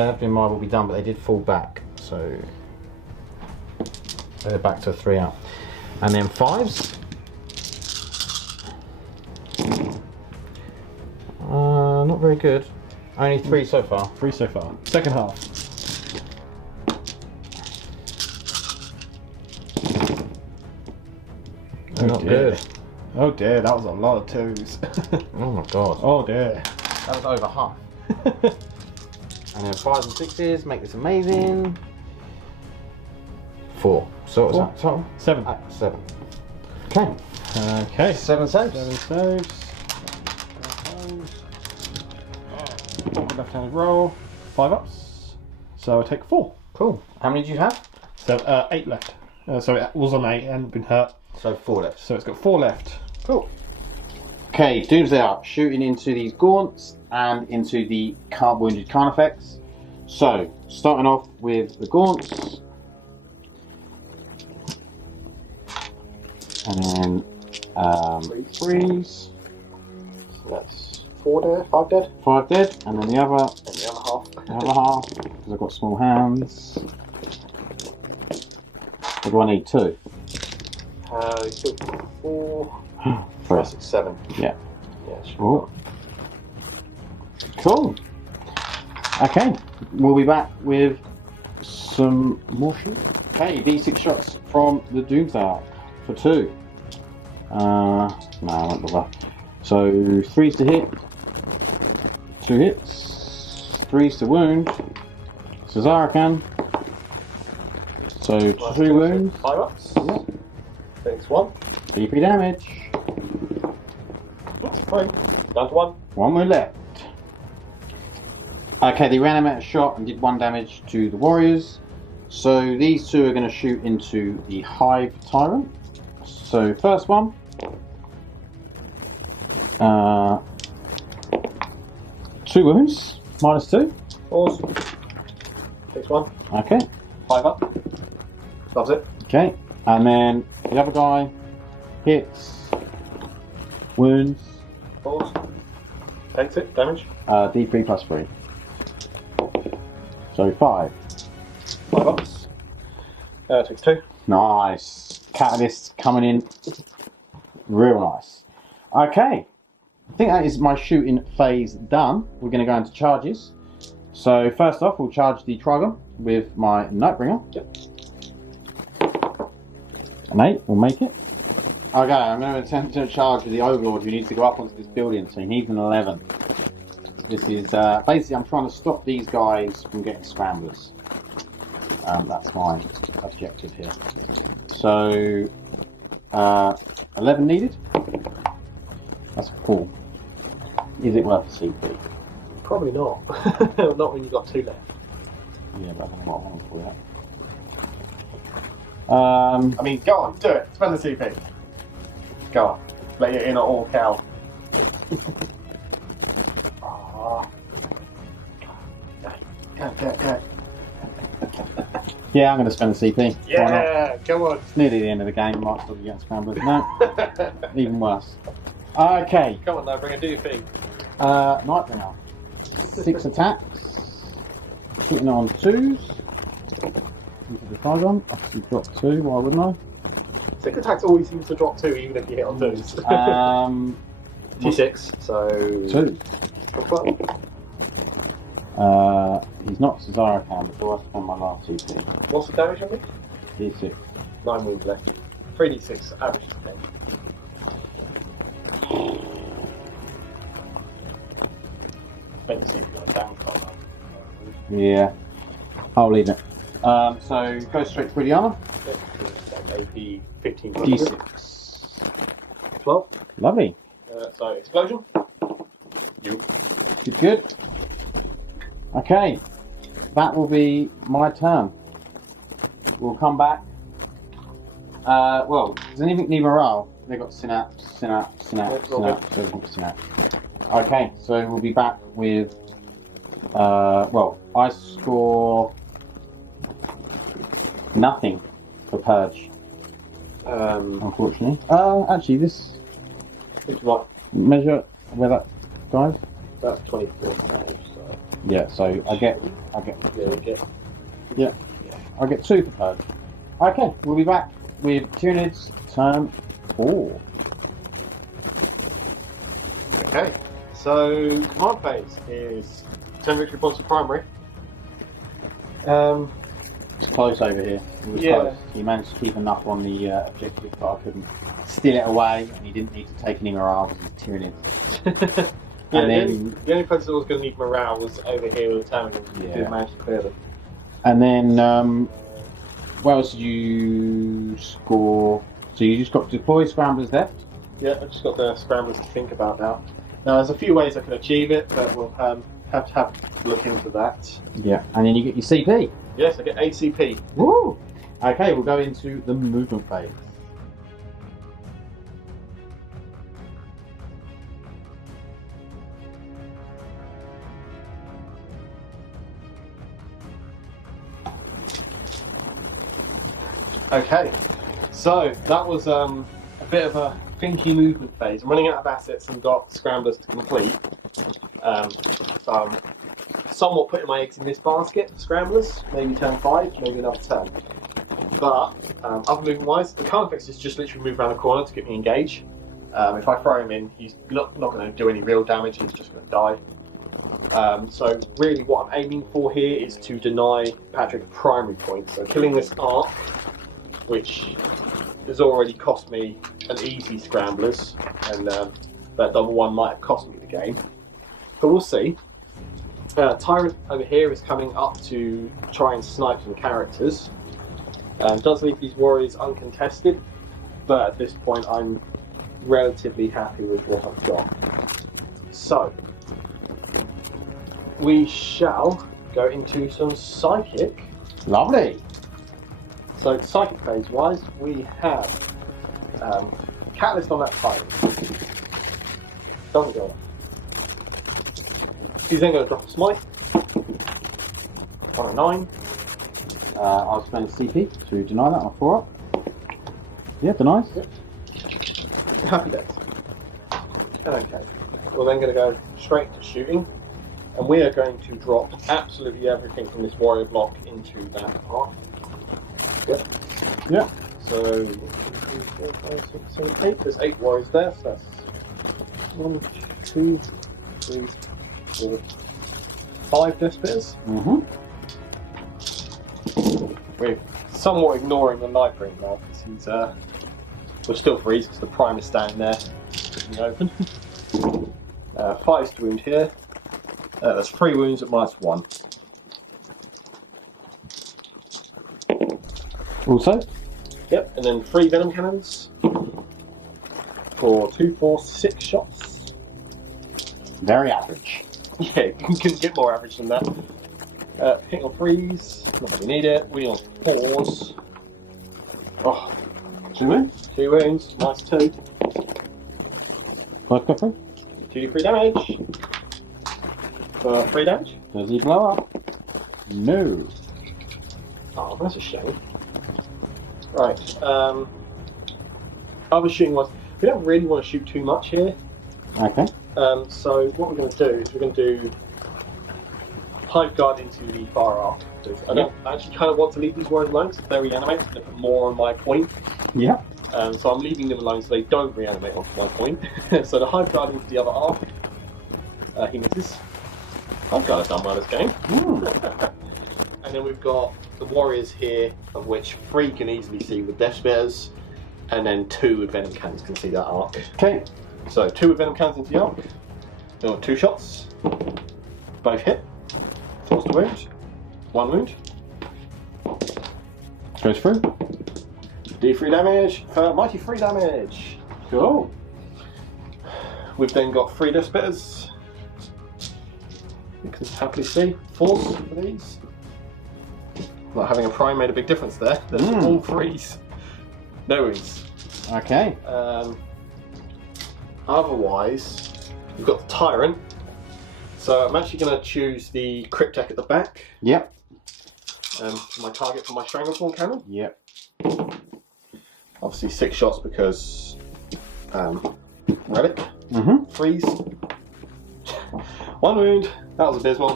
have been will be done, but they did fall back, so they're back to 3 out. And then 5s. Not very good. Only 3 so far. 3 so far. Second half. Not good. Oh dear, that was a lot of 2s. Oh my god. Oh dear. That was over half. And then 5s and 6s, make this amazing. 4. So what was that total? 7. 7. Okay. Okay. 7 saves. 7 saves. Left-handed roll. 5 ups. So I take 4. Cool. How many do you have? So 8 left. So it was on 8 and been hurt. So 4 left. So it's got 4 left. Cool. Okay, Doomsday up, shooting into these Gaunts and into the wounded Carnifex. So, starting off with the Gaunts. And then 3s. So that's 4 dead, 5 dead? 5 dead, and then the other half. The other half, because I've got small hands. What do I need? 2? 4. 3. 6, 7. Yeah. Sure. Cool. Okay, we'll be back with some more shots. Okay, D6 shots from the Doomsday Arc for 2. No, I won't bother. So 3s to hit, 2 hits, 3s to wound. Cesar can. So 2 wounds. 5 ups. Yeah. Takes 1. DP damage. That's fine. Down to 1. 1 wound left. Okay, the Reanimator shot and did 1 damage to the warriors. So these 2 are going to shoot into the Hive Tyrant. So first one. 2 wounds. -2. Pause. Takes 1. Okay. 5 up. Loves it. Okay. And then the other guy hits. Wounds. Pause. Takes it. Damage. D3 plus 3. So 5. 5 ups. Takes 2. Nice. Catalyst coming in. Real nice. Okay. I think that is my shooting phase done. We're going to go into charges. So first off, we'll charge the Trigon with my Nightbringer. Yep. An 8 will make it. Okay, I'm going to attempt to charge with the Overlord who needs to go up onto this building, so he needs an 11. This is basically I'm trying to stop these guys from getting scramblers. That's my objective here. So 11 needed. That's 4. Is it worth a CP? Probably not. Not when you've got 2 left. Yeah, but I don't know what I want for that. I mean, go on, do it. Spend the CP. Go on. Let your inner orc out. Go. Yeah, I'm going to spend the CP. Yeah, come on. It's nearly the end of the game. Might still be getting scramblers. No, even worse. Okay. Come on, now, bring a do your thing. Nightbringer. 6 attacks. Shooting on 2s. Into the Trigon. Obviously drop 2, why wouldn't I? 6 attacks always seems to drop 2 even if you hit on 2s. T6, so... 2. 12. He's not Cesaro can, but do I spend my last CP? What's the damage on me? D6. 9 wounds left. 3d6, average is 10. Maybe see if you've got a down card. Yeah. I'll leave it. So go straight through the armor. AP 15. D6. 12. Lovely. So explosion. Good. Okay. That will be my turn. We'll come back. Well, does anything need morale? They've got synapse. So synapse. Okay, so we'll be back with. Well, I score nothing for purge. Unfortunately. Actually, this measure where that guys. That's 24 damage. So. Yeah, so I get. Yeah. I get 2 for purge. Okay, we'll be back with Tyranids turn 4. Okay, so command phase is 10 victory points of primary. It's close over here. It was close. He managed to keep enough on the objective, but I couldn't steal it away, and he didn't need to take any morale because he's Tyranid. Yeah, and then, the only place that was going to need morale was over here with the Talons. Yeah. Didn't manage to clear them. And then, what else did you score? So you just got deploy scramblers left? Yeah, I've just got the scramblers to think about now. Now, there's a few ways I can achieve it, but we'll have to look into that. Yeah, and then you get your CP. Yes, I get ACP. Woo! Okay, we'll go into the movement phase. Okay, so that was a bit of a thinky movement phase. I'm running out of assets and got scramblers to complete. So I'm somewhat putting my eggs in this basket for scramblers. Maybe turn 5, maybe another turn. But other movement wise, the current fix is just literally move around the corner to get me engage. If I throw him in, he's not going to do any real damage, he's just going to die. So really what I'm aiming for here is to deny Patrick primary points. So killing this arc, which has already cost me an easy scramblers, and that double one might have cost me the game. But we'll see. Tyrant over here is coming up to try and snipe some characters. Does leave these warriors uncontested, but at this point I'm relatively happy with what I've got. So, we shall go into some psychic. Lovely. So psychic phase wise, we have Catalyst on that Tyrant. Doesn't go off. He's then going to drop a Smite on a 9. I'll spend a CP to deny that on 4 up. Yeah, denies. Yep. Happy days. Okay. We're then going to go straight to shooting. And we are going to drop absolutely everything from this warrior block into that arc. Yep. Yep. So 1, 2, 3, 4, 5, 6, 7, 8. There's 8 warriors there, so that's 1, 2, 3, 4, 5 Deathspitters. We're somewhat ignoring the Nightbring now because he's we're still freeze because the prime is standing there in the open. 5 to wound here. That's 3 wounds at -1. Also? Yep, and then 3 venom cannons for 2, 4, 6 shots. Very average. Yeah, you couldn't get more average than that. Hit on 3s, not that we need it. We on 4s. Oh, 2 wounds? 2 wounds, nice 2. 5 copper? 2d3 damage. For 3 damage. Does he blow up? No. Oh, that's a shame. Right, other shooting ones. We don't really want to shoot too much here. Okay. So what we're going to do is we're going to do Hive Guard into the far arc. I don't actually kind of want to leave these warriors alone because if they reanimate, they put more on my point. Yeah. So I'm leaving them alone so they don't reanimate onto my point. So the Hive Guard into the other arc. He misses. Hive Guard have done well this game. And then we've got the warriors here, of which 3 can easily see with Deathspitters, and then 2 with venom cannons can see that arc. Okay. So 2 with venom cannons into the arc. There were 2 shots. Both hit. Force to wound. 1 wound. Goes through. D3 damage for mighty 3 damage. Cool. We've then got 3 Deathspitters. You can happily see. Force for these. Not having a prime made a big difference there. There's all 3s. No wounds. Okay. Otherwise, we've got the Tyrant. So I'm actually going to choose the crypt deck at the back. Yep. My target for my Stranglethorn cannon. Yep. Obviously 6 shots because relic. 3s. 1 wound. That was abysmal.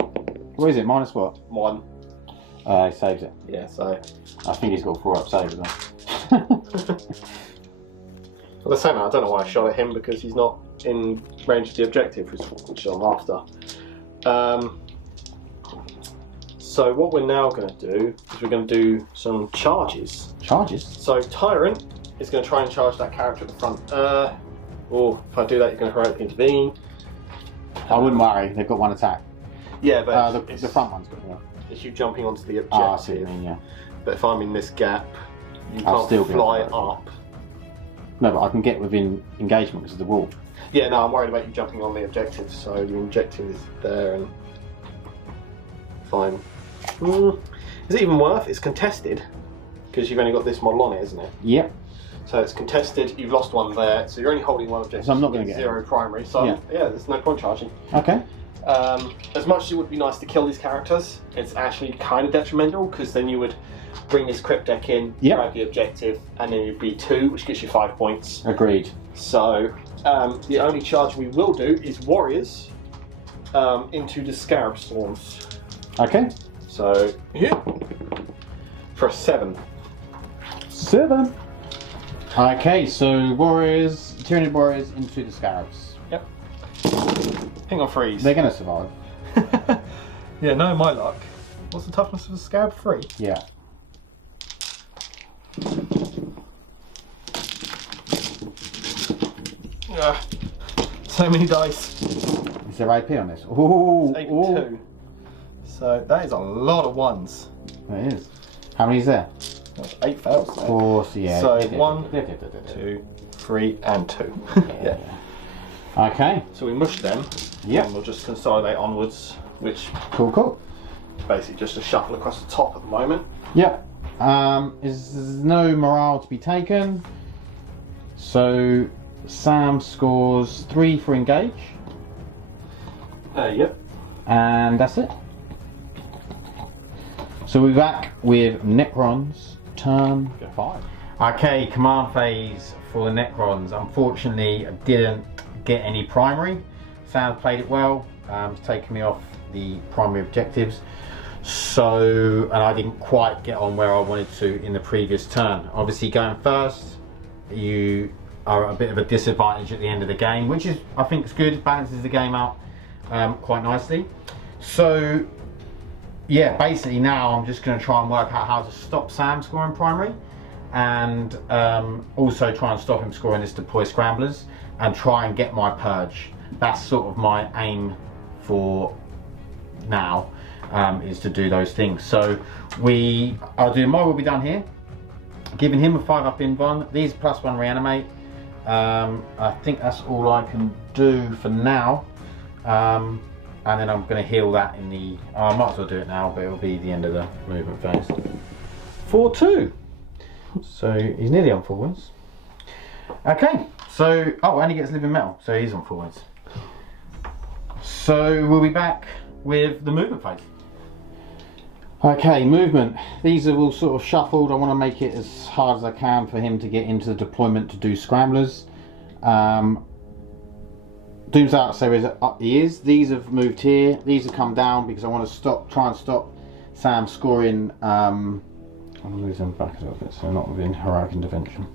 What is it? Minus what? 1. He saves it. Yeah, so. I think he's got 4 up saves though. Well, the same, I don't know why I shot at him because he's not in range of the objective, which I'm after. So what we're now going to do is we're going to do some charges. Charges? So Tyrant is going to try and charge that character at the front. Or if I do that, you're going to heroically intervene. I wouldn't worry. They've got 1 attack. Yeah, but the front one's got 1. It's you jumping onto the objective. Ah, I see what you mean, yeah. But if I'm in this gap, you I'll can't still be fly able up. No, but I can get within engagement because of the wall. Yeah, no, I'm worried about you jumping on the objective. So the objective is there and fine. Is it even worth? It's contested because you've only got this model on it, isn't it? Yep. So it's contested. You've lost 1 there, so you're only holding 1 objective. So I'm not going to get 0 primary. So yeah, there's no point charging. Okay. As much as it would be nice to kill these characters, it's actually kind of detrimental because then you would bring this crypt deck in, grab the objective, and then you'd be 2, which gets you 5 points. Agreed. So the only charge we will do is warriors into the Scarab Storms. Okay. So here for a 7. 7. Okay, so warriors, Tyranid warriors into the Scarabs. Yep. Hang on, freeze. They're going to survive. Yeah, no, my luck. What's the toughness of a Scarab? 3. Yeah. So many dice. Is there AP on this? Ooh, 82. So that is a lot of 1s. It is. How many is there? That's 8 fails there. 4, so yeah. So 1, 2, 3, and 2. Yeah. Okay. So we mush them. Yep. And we'll just consolidate onwards, which Cool. is basically just a shuffle across the top at the moment. Yep. There's no morale to be taken. So Sam scores 3 for engage. Yep. And that's it. So we're back with Necrons, turn 5. Okay, command phase for the Necrons. Unfortunately, I didn't get any primary. Sam played it well. It's taken me off the primary objectives. So, and I didn't quite get on where I wanted to in the previous turn. Obviously going first, you are a bit of a disadvantage at the end of the game, which is, I think, is good, balances the game out quite nicely. So yeah, basically now I'm just going to try and work out how to stop Sam scoring primary, and also try and stop him scoring this deploy scramblers, and try and get my purge. That's sort of my aim for now, is to do those things. So I'll do my will be done here, giving him a 5-up invuln. These +1 reanimate. I think that's all I can do for now. And then I'm going to heal that in the... I might as well do it now, but it'll be the end of the movement phase. 4-2. So he's nearly on 4 wounds. Okay, so... Oh, and he gets living metal, so he's on 4 wounds. So we'll be back with the movement phase. Okay, movement. These are all sort of shuffled. I want to make it as hard as I can for him to get into the deployment to do scramblers. Doom's out, so he is. These have moved here. These have come down because I want to try and stop Sam scoring. I'm going to move them back a little bit so not within heroic intervention.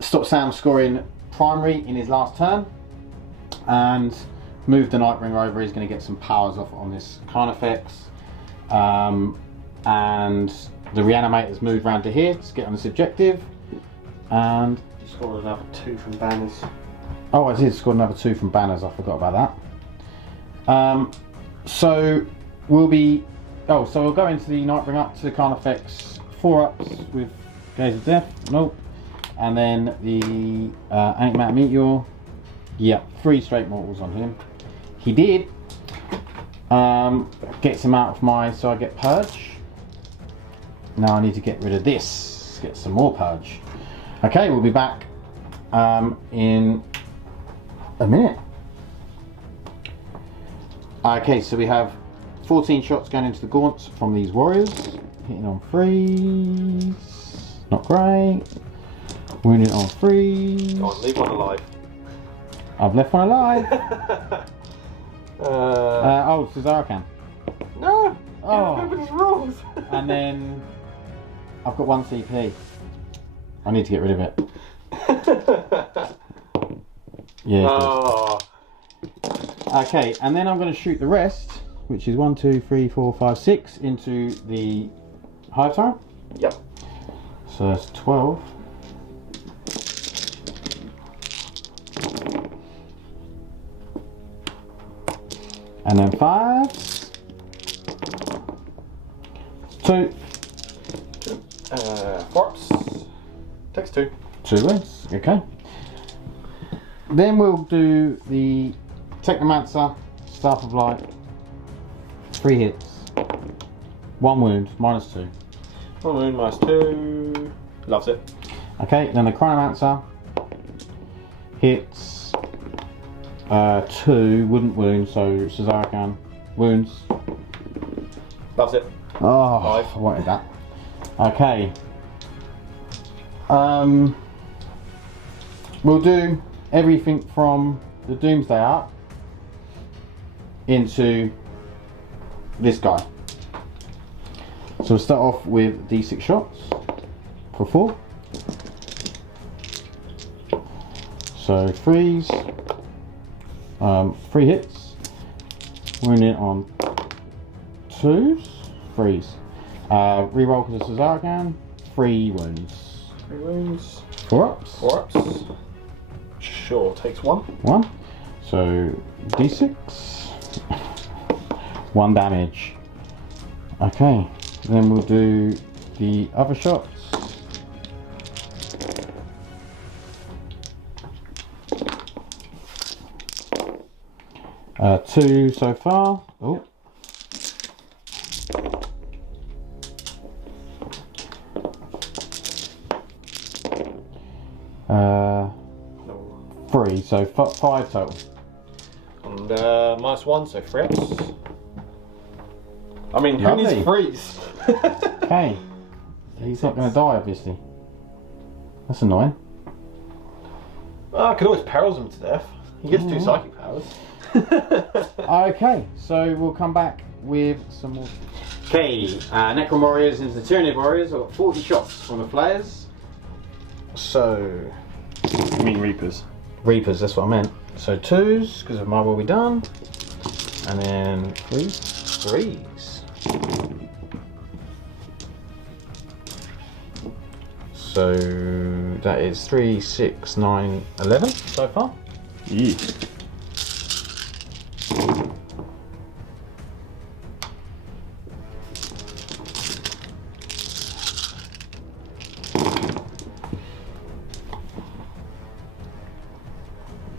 Stop Sam scoring primary in his last turn, and move the Nightbringer over. He's going to get some powers off on this Carnifex. And the Reanimator's moved round to here to get on this objective. And You scored another 2 from banners. oh, I did score another 2 from banners. I forgot about that. So we'll be. Oh, so we'll go into the Nightbringer to the Carnifex, 4-ups with Gaze of Death. Nope. And then the Antimatter Meteor. Yeah, 3 straight mortals on him. He did. Gets him out of my, so I get purge. Now I need to get rid of this, get some more purge. Okay, we'll be back in a minute. Okay, so we have 14 shots going into the gaunts from these warriors. Hitting on 3s, not great. Wounding on 3s. Go on, leave one alive. I've left one alive. Oh, Cesaracan. No! Oh. Remember these rules! And then I've got 1 CP. I need to get rid of it. Yeah. Oh. Okay, and then I'm going to shoot the rest, which is 1, 2, 3, 4, 5, 6, into the Hive Tyrant. Yep. So that's 12. And then 5. 2. 4-ups. Takes 2. 2 wins, okay. Then we'll do the Technomancer, Staff of Light, 3 hits, 1 wound, -2. 1 wound, -2. Loves it. Okay, then the Chronomancer hits 2, wouldn't wound, so Cesaracan wounds. Loves it. Oh, 5. I wanted that. Okay. We'll do everything from the Doomsday up into this guy. So we'll start off with D6 shots for 4. So 3s, 3 hits, wounding on 2s, 3s. Reroll because of Cesaracan, 3 wounds. 3 wounds. 4-ups. 4-ups. Sure, takes 1. 1. So D6. 1 damage. Okay, then we'll do the other shots. Two so far. Oh. No. 3, so 5 total. And -1, so 3-ups. I mean, who Lovely. needs freeze? Okay. He's not going to die, obviously. That's annoying. I could always perils him to death. He gets 2 psychic powers. Okay, so we'll come back with some more. Okay, Necron Warriors into the Tyranid Warriors. I've got 40 shots from the Flayers. So. You mean Reapers? Reapers, that's what I meant. So 2s, because of my will be done. And then 3s. So that is 3, 6, 9, 11 so far. Yeah.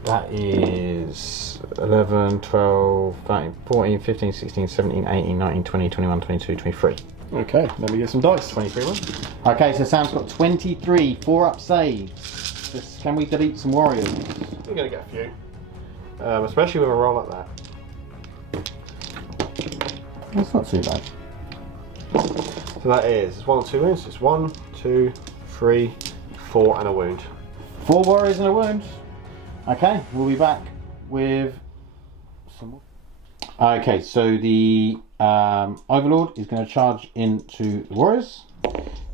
That is 11, 12, 13, 14, 15, 16, 17, 18, 19, 20, 21, 22, 23. Okay, let me get some dice. 23 one. Okay, so Sam's got 23, 4 up saves. Can we delete some warriors? We're going to get a few. Especially with a roll like that. That's not too bad. So that is, it's 1 or 2 wounds. It's 1, 2, 3, 4 and a wound. 4 warriors and a wound. Okay, we'll be back with some more. Okay, so the Overlord is going to charge into the warriors.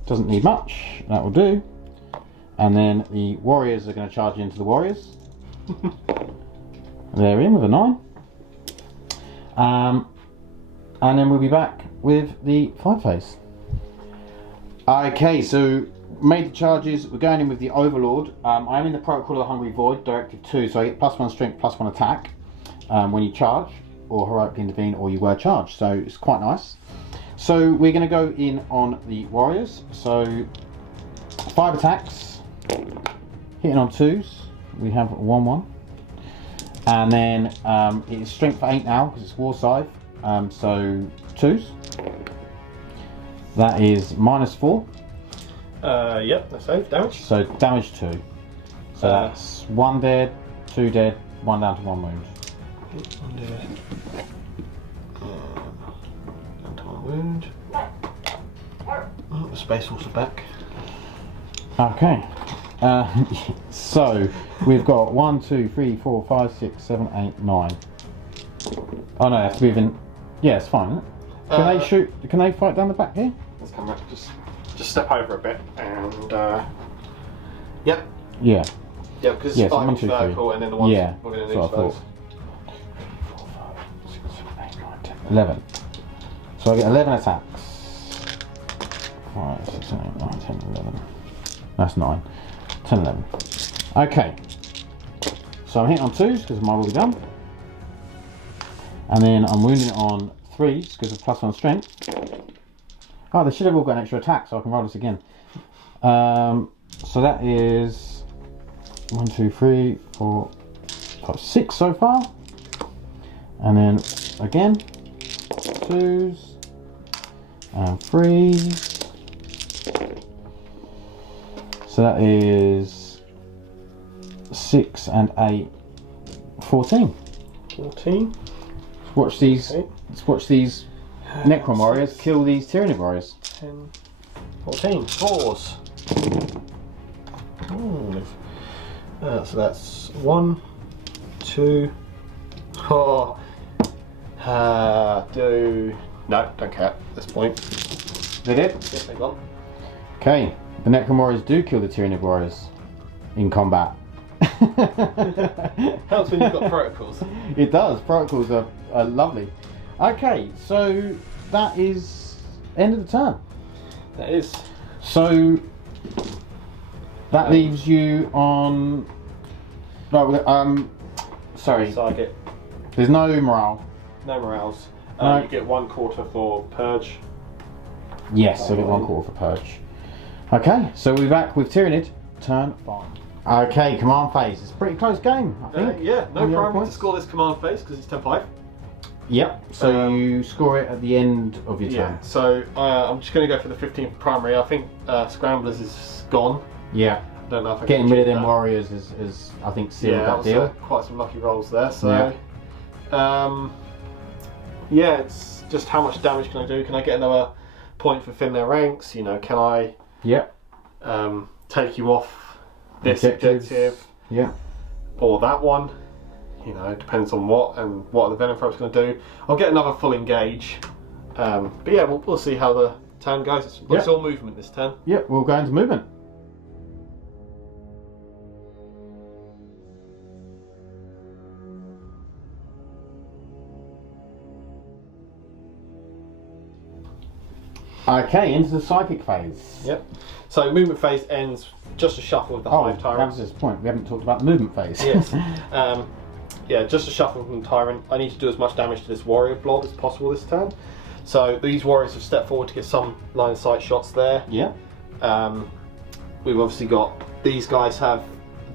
Doesn't need much, that will do. And then the warriors are going to charge into the warriors. They're in with a 9. And then we'll be back with the 5 phase. Okay, so made the charges. We're going in with the Overlord. I am in the Protocol of the Hungry Void, Directive 2, so I get +1 strength, +1 attack when you charge, or heroically intervene, or you were charged. So it's quite nice. So we're going to go in on the warriors. So 5 attacks, hitting on 2s. We have 1/1, and then it is strength for 8 now because it's war scythe. So 2s. That is -4. Yep, that's safe. Damage. So damage 2. So that's 1 dead, 2 dead, 1 down to 1 wound. 1 dead. Down to 1 wound. Oh, the Space Force are back. Okay. So we've got 1, 2, 3, 4, 5, 6, 7, 8, 9. Oh no, they have to be within. Yeah, it's fine, isn't it? Can they shoot? Can they fight down the back here? Let's come back. Just step over a bit and. Yep. Yeah. Yeah, because Yeah, it's so 5 1, inch 2, 3. vertical and then the ones Yeah, within that's what each I of those. thought. 4, 5, 6, 7, 8, 9, 10, 11. So I get 11 attacks. 5, 6, 7, 8, 9, 10, 11. That's 9. 10, 11. Okay. So I'm hitting on 2s because my will be done. And then I'm wounding on 3s because of +1 strength. Oh, they should have all got an extra attack, so I can roll this again. So that is 1, 2, 3, 4, 5, 6 so far. And then again, 2s and 3s. So that is 6 and 8, 14. 14. Watch these. Okay. Let's watch these Necron warriors kill these Tyranid warriors. 10, 14. 4s. So that's 1, 2. Oh. No, don't care at this point. They did. Yes, they've gone. Okay, the Necron warriors do kill the Tyranid warriors in combat. Helps when you've got protocols. It does. Protocols are lovely. Okay, so that is end of the turn. That is. So that leaves you on. No, sorry. So I get There's no morale. no morales. No. You get 1/4 for purge. Yes, so I get 1/4 for purge. Okay, so we're back with Tyranid. Turn 5. Okay, command phase. It's a pretty close game, I think. Yeah, no On the other problem to points. score this command phase because it's 10-5. Yep. So you score it at the end of your Yeah, turn. so I'm just going to go for the 15th primary. I think Scramblers is gone. Yeah. I don't know if I Getting can rid of achieve them that. warriors is I think sealed Yeah, that was, deal. quite some lucky rolls there. So, yeah, it's just how much damage can I do? Can I get another point for thin their ranks? You know, can I Yep. take you off this Objectives. objective Yeah. or that one? You know, it depends on what and what the Venomthorn's going to do. I'll get another full engage. But yeah, we'll see how the turn goes. It's all movement this turn. Yep, we'll go into movement. Okay, into the psychic phase. Yep. So movement phase ends just a shuffle with the Hive Tyrant. That was this point. We haven't talked about the movement phase. Yes. Yeah, just a shuffle from the Tyrant. I need to do as much damage to this warrior blob as possible this turn. So these warriors have stepped forward to get some line of sight shots there. Yeah. We've obviously got these guys have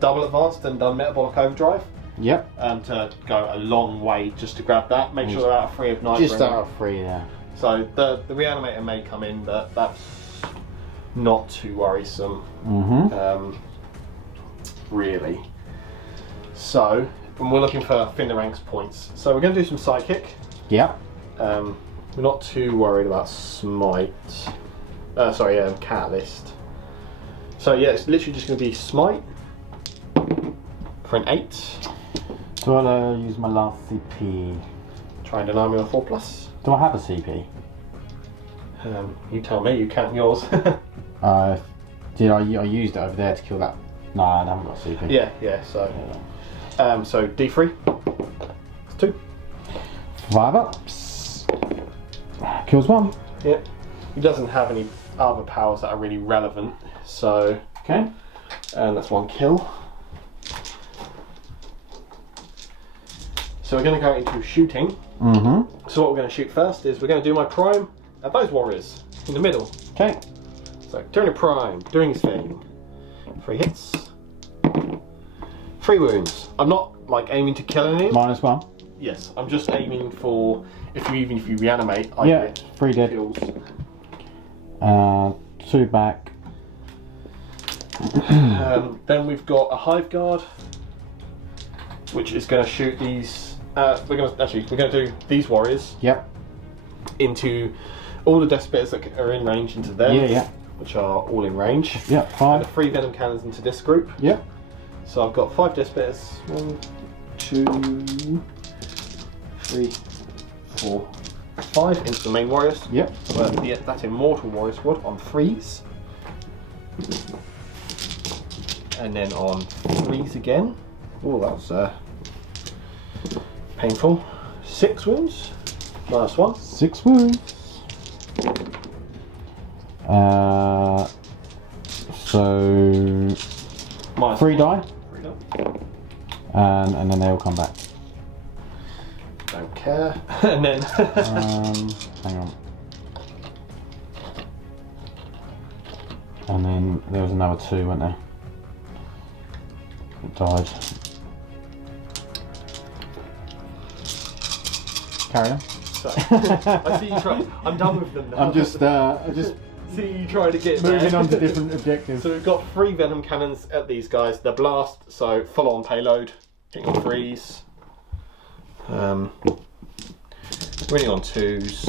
double advanced and done metabolic overdrive. Yep. To go a long way just to grab that. Make sure they're out of 3 of night. Just out of 3, yeah. So the reanimator may come in, but that's not too worrisome. Really. So, and we're looking for thin the ranks points. So we're going to do some psychic. Yep. We're not too worried about Smite. Catalyst. So yeah, it's literally just going to be Smite for an 8. Do I use my last CP? Try and deny me a 4+. Do I have a CP? You tell me, you count yours. I used it over there to kill that. No, I haven't got a CP. Yeah, so. So D3. It's 2. 5 ups. Kills 1. Yep. He doesn't have any other powers that are really relevant, so. Okay. And that's 1 kill. So we're going to go into shooting. So what we're going to shoot first is we're going to do my prime at those warriors in the middle. Okay. So Tyranid prime, doing his thing. 3 hits. 3 wounds. I'm not like aiming to kill any. -1. Yes, I'm just aiming for even if you reanimate, I get 3 dead. Kills. 2 back. Then we've got a Hive Guard, which is going to shoot these. We're going to do these warriors. Yep. Into all the Deathspitters that are in range into them. Yeah. Which are all in range. Yep. 5. And the 3 Venom Cannons into this group. Yep. So I've got 5 Deathspitters. 1, 2, 3, 4, 5 into the main warriors. Yep. But yeah, that's Immortal Warrior Squad on 3s. And then on 3s again. Oh, that was painful. 6 wounds. -1. 6 wounds. So -3 3 die. 3 die. And then they all come back. Don't care. And then hang on. And then there was another 2, weren't there? That died. Carry on. So, I see you try. I'm done with them now. I'm just see you trying to get moving there. on to different objectives. So we've got 3 Venom Cannons at these guys. They're blast, so full on payload. Hitting on 3s. Winning on 2s.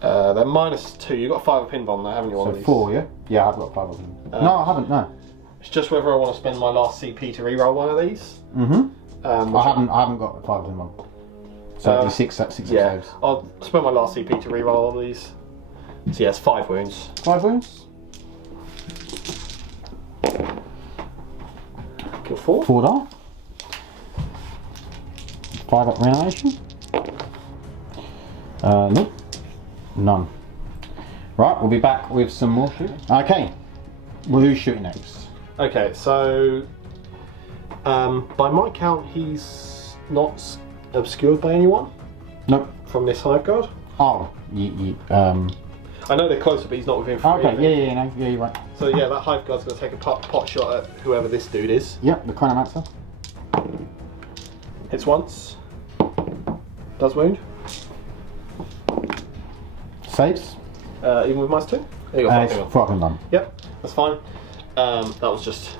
They're -2. You've got 5 of pin bomb there, haven't you? So 4, yeah? Yeah, I've got 5 of them. No, I haven't, no. It's just whether I want to spend my last CP to reroll one of these. I haven't got 5 of them on. So it'll be 6 saves. I'll spend my last CP to reroll all these. So yeah, it's 5 wounds. 5 wounds? Kill 4. 4 die. 5 up reanimation. Nope. None. Right, we'll be back with some more shooting. Okay. Well, who's shooting next? Okay, so by my count, he's not obscured by anyone. Nope. From this Hive Guard. Oh, I know they're closer, but he's not within 3. Okay, yeah, you're right. So yeah, that Hive Guard's going to take a pot shot at whoever this dude is. Yep, the Chronomancer. Hits once. Does wound. Saves. Even with -2. There you go. It's fucking done. Yep, that's fine. That was just,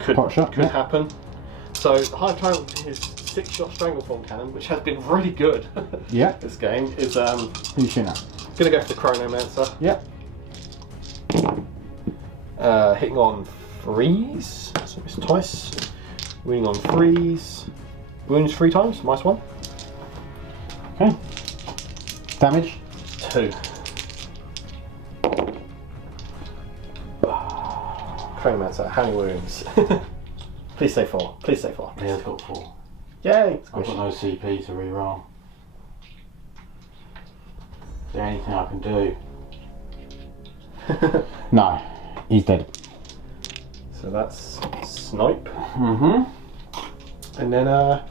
could happen. So Hive Tyrant with his 6-shot Stranglethorn cannon, which has been really good. Yeah. This game is Who's shooting at? gonna go for the Chronomancer. Yep. Hitting on 3s, so it's twice. Wounding on 3s. Wounds 3 times, -1. Okay. Damage? 2. Chronomancer, how many wounds? Please say 4. Please say 4. Yeah, it's got 4. Yay! I've got no CP to reroll. Is there anything I can do? No, he's dead. So that's snipe. Mm-hmm. And then I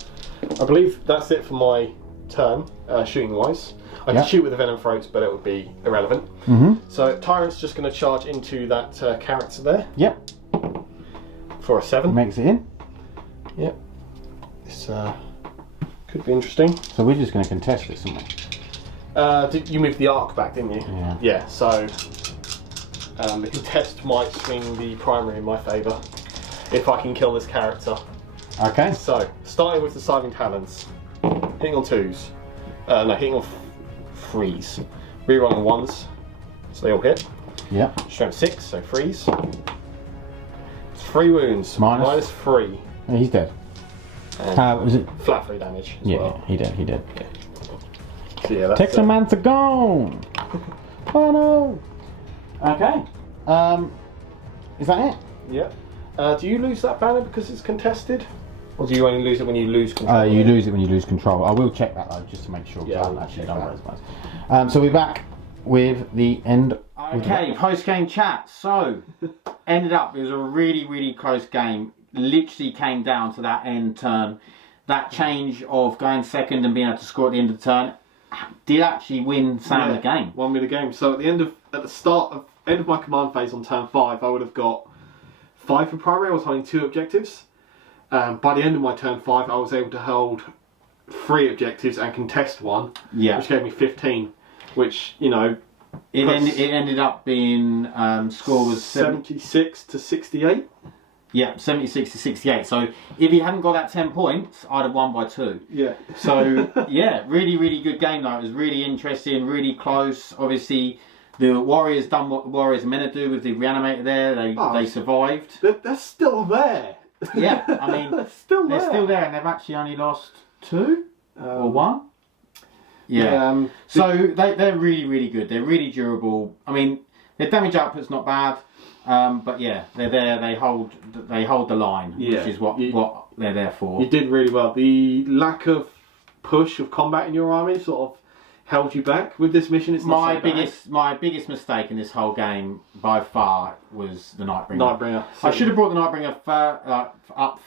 believe that's it for my turn, shooting wise. I Yep. could shoot with the Venom Throats, but it would be irrelevant. Mm-hmm. So Tyrant's just going to charge into that character there Yep. for a 7. Makes it in. Yep. This could be interesting. So we're just going to contest this, aren't we? Did you move the arc back, didn't you? Yeah. Yeah, so the contest might swing the primary in my favour if I can kill this character. Okay. So, starting with the Scything Talons. Hitting on 2s. No, hitting on 3s. Rerolling 1s. So they all hit. Yep. Strength 6, so 3s. It's 3 wounds. Minus? -3. Yeah, he's dead. And Was it? flat 3 damage as Yeah, well. he did. He did. So yeah, that's Texomancer gone. Oh no. Okay. Is that it? Yeah. Do you lose that banner because it's contested? Or do you only lose it when you lose control? You lose it when you lose control. I will check that though, just to make sure. Yeah, I haven't we'll actually check done that. what it's So we're back with the end. Okay, post-game chat. So, ended up, it was a really, really close game. Literally came down to that end turn. That change of going second and being able to score at the end of the turn did actually win Sam the game. Won me the game. So at the end of my command phase on turn 5, I would have got 5 for primary. I was holding 2 objectives. By the end of my turn 5, I was able to hold 3 objectives and contest 1, which gave me 15. Which, you know, it ended up being score was 76 to 68. Yeah, 76 to 68. So if he hadn't got that 10 points, I'd have won by 2. Yeah. So yeah, really, really good game though. It was really interesting, really close. Obviously, the Warriors done what the Warriors are meant to do with the reanimator there. They survived. They're still there. Yeah, I mean, they're still there, and they've actually only lost 2 or 1. Yeah. Yeah. So they're really, really good. They're really durable. I mean, their damage output's not bad. But yeah, they're there. They hold the line, which is what they're there for. You did really well. The lack of push of combat in your army sort of held you back with this mission. It's not my biggest mistake in this whole game by far was the Nightbringer. Nightbringer. I should have brought the Nightbringer up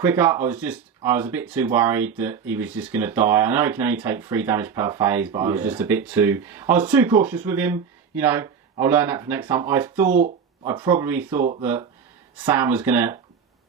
quicker. I was a bit too worried that he was just going to die. I know he can only take 3 damage per phase, but I was just I was too cautious with him. You know, I'll learn that for next time. I probably thought that Sam was going to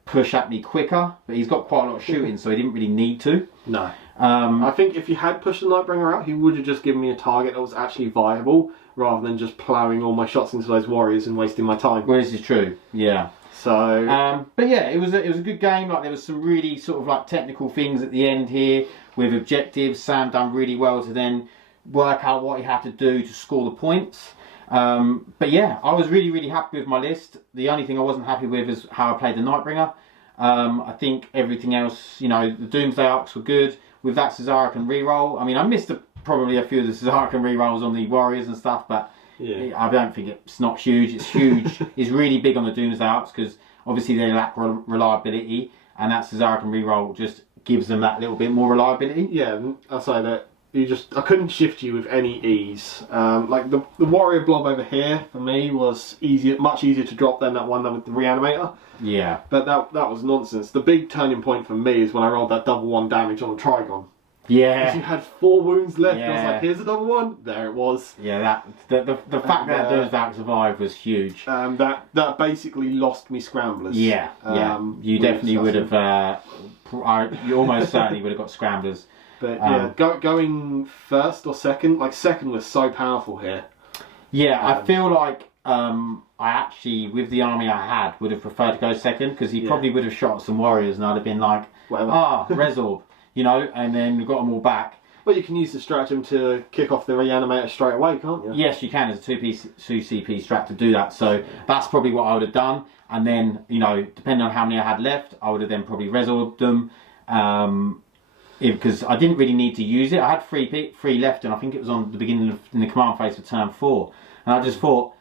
push at me quicker, but he's got quite a lot of shooting, so he didn't really need to. No. I think if you had pushed the Nightbringer out, he would have just given me a target that was actually viable, rather than just ploughing all my shots into those warriors and wasting my time. Well, this is true, yeah. So, but yeah, it was a good game. Like there was some really sort of like technical things at the end here with objectives. Sam done really well to then work out what he had to do to score the points. But yeah, I was really, really happy with my list. The only thing I wasn't happy with is how I played the Nightbringer. I think everything else, you know, the Doomsday Arcs were good. With that Caesaric and reroll, I mean, I missed probably a few of the Caesaric and rerolls on the Warriors and stuff, but I don't think it's not huge. It's huge. It's really big on the Doomsday Arcs because obviously they lack reliability, and that Caesaric and reroll just gives them that little bit more reliability. Yeah, I'll say that. I couldn't shift you with any ease. Like the warrior blob over here for me was much easier to drop than that one with the reanimator. Yeah. But that was nonsense. The big turning point for me is when I rolled that double 1 damage on the Trigon. Yeah. Because you had 4 wounds left. Yeah. I was like, here's a double 1. There it was. Yeah. The fact that Doomsday survived was huge. That basically lost me Scramblers. Yeah. You definitely would have. You almost certainly would have got Scramblers. But yeah, going first or second, like second was so powerful here. Yeah, I feel like I actually, with the army I had, would have preferred to go second because he probably would have shot some warriors and I'd have been like, Resorb, you know, and then got them all back. But you can use the stratagem to kick off the reanimator straight away, can't you? Yes, you can. As a 2 CP strat to do that. So that's probably what I would have done. And then, you know, depending on how many I had left, I would have then probably resolved them. Because I didn't really need to use it. I had three left, and I think it was on the beginning of in the command phase for turn 4. And I just thought,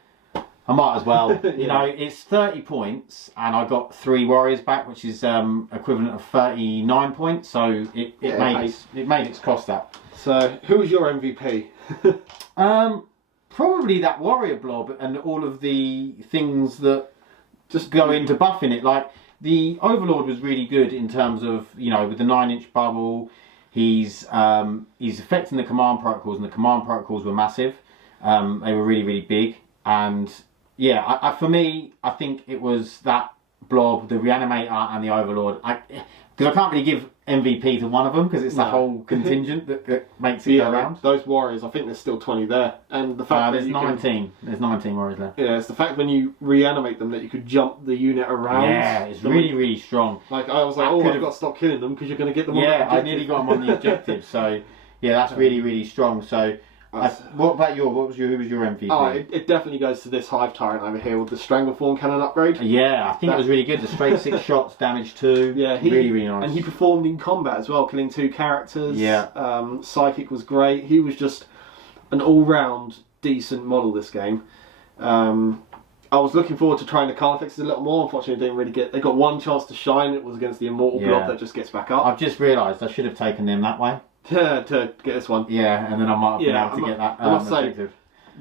I might as well. You know, it's 30 points, and I got 3 warriors back, which is equivalent of 39 points. So it made its cost that. So who was your MVP? Probably that warrior blob and all of the things that just go into buffing it. Like the Overlord was really good in terms of, you know, with the 9-inch bubble, he's affecting the command protocols, and the command protocols were massive. They were really, really big. And yeah, for me, I think it was that blob, the reanimator, and the Overlord. Because I can't really give MVP to one of them, because it's the whole contingent that makes it go around. Those warriors, I think there's still 20 there, and the fact there's 19. There's 19 warriors left. Yeah, it's the fact when you reanimate them that you could jump the unit around. Yeah, it's really, really strong. Like I was like, I've got to stop killing them because you're going to get them. On I nearly got them on the objective. So yeah, that's really, really strong. So. What about who was your MVP? Oh, it definitely goes to this Hive Tyrant over here with the Stranglethorn cannon upgrade. Yeah, I think it was really good. The straight 6 shots, damage 2. Yeah, really, really nice. And he performed in combat as well, killing 2 characters. Yeah. Psychic was great. He was just an all-round decent model this game. I was looking forward to trying the Carnifexes a little more. Unfortunately, didn't really get. They got one chance to shine. It was against the Immortal Blob that just gets back up. I've just realised I should have taken them that way. To get this one. Yeah, and then I might have been able to get that. I must say,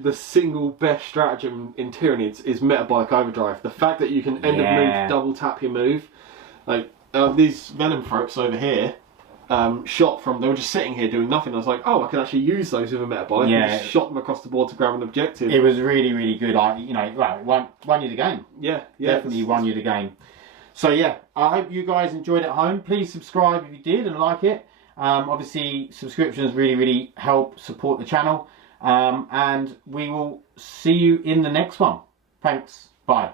the single best stratagem in Tyranids is Metabolic Overdrive. The fact that you can end of move, double tap your move. Like, these Venom folks over here, shot from, they were just sitting here doing nothing. I was like, oh, I can actually use those with a Metabolic. Yeah. And just shot them across the board to grab an objective. It was really, really good. Won you the game. Yeah. Definitely won you the game. So yeah, I hope you guys enjoyed it at home. Please subscribe if you did and like it. Obviously, subscriptions really, really help support the channel. And we will see you in the next one. Thanks. Bye.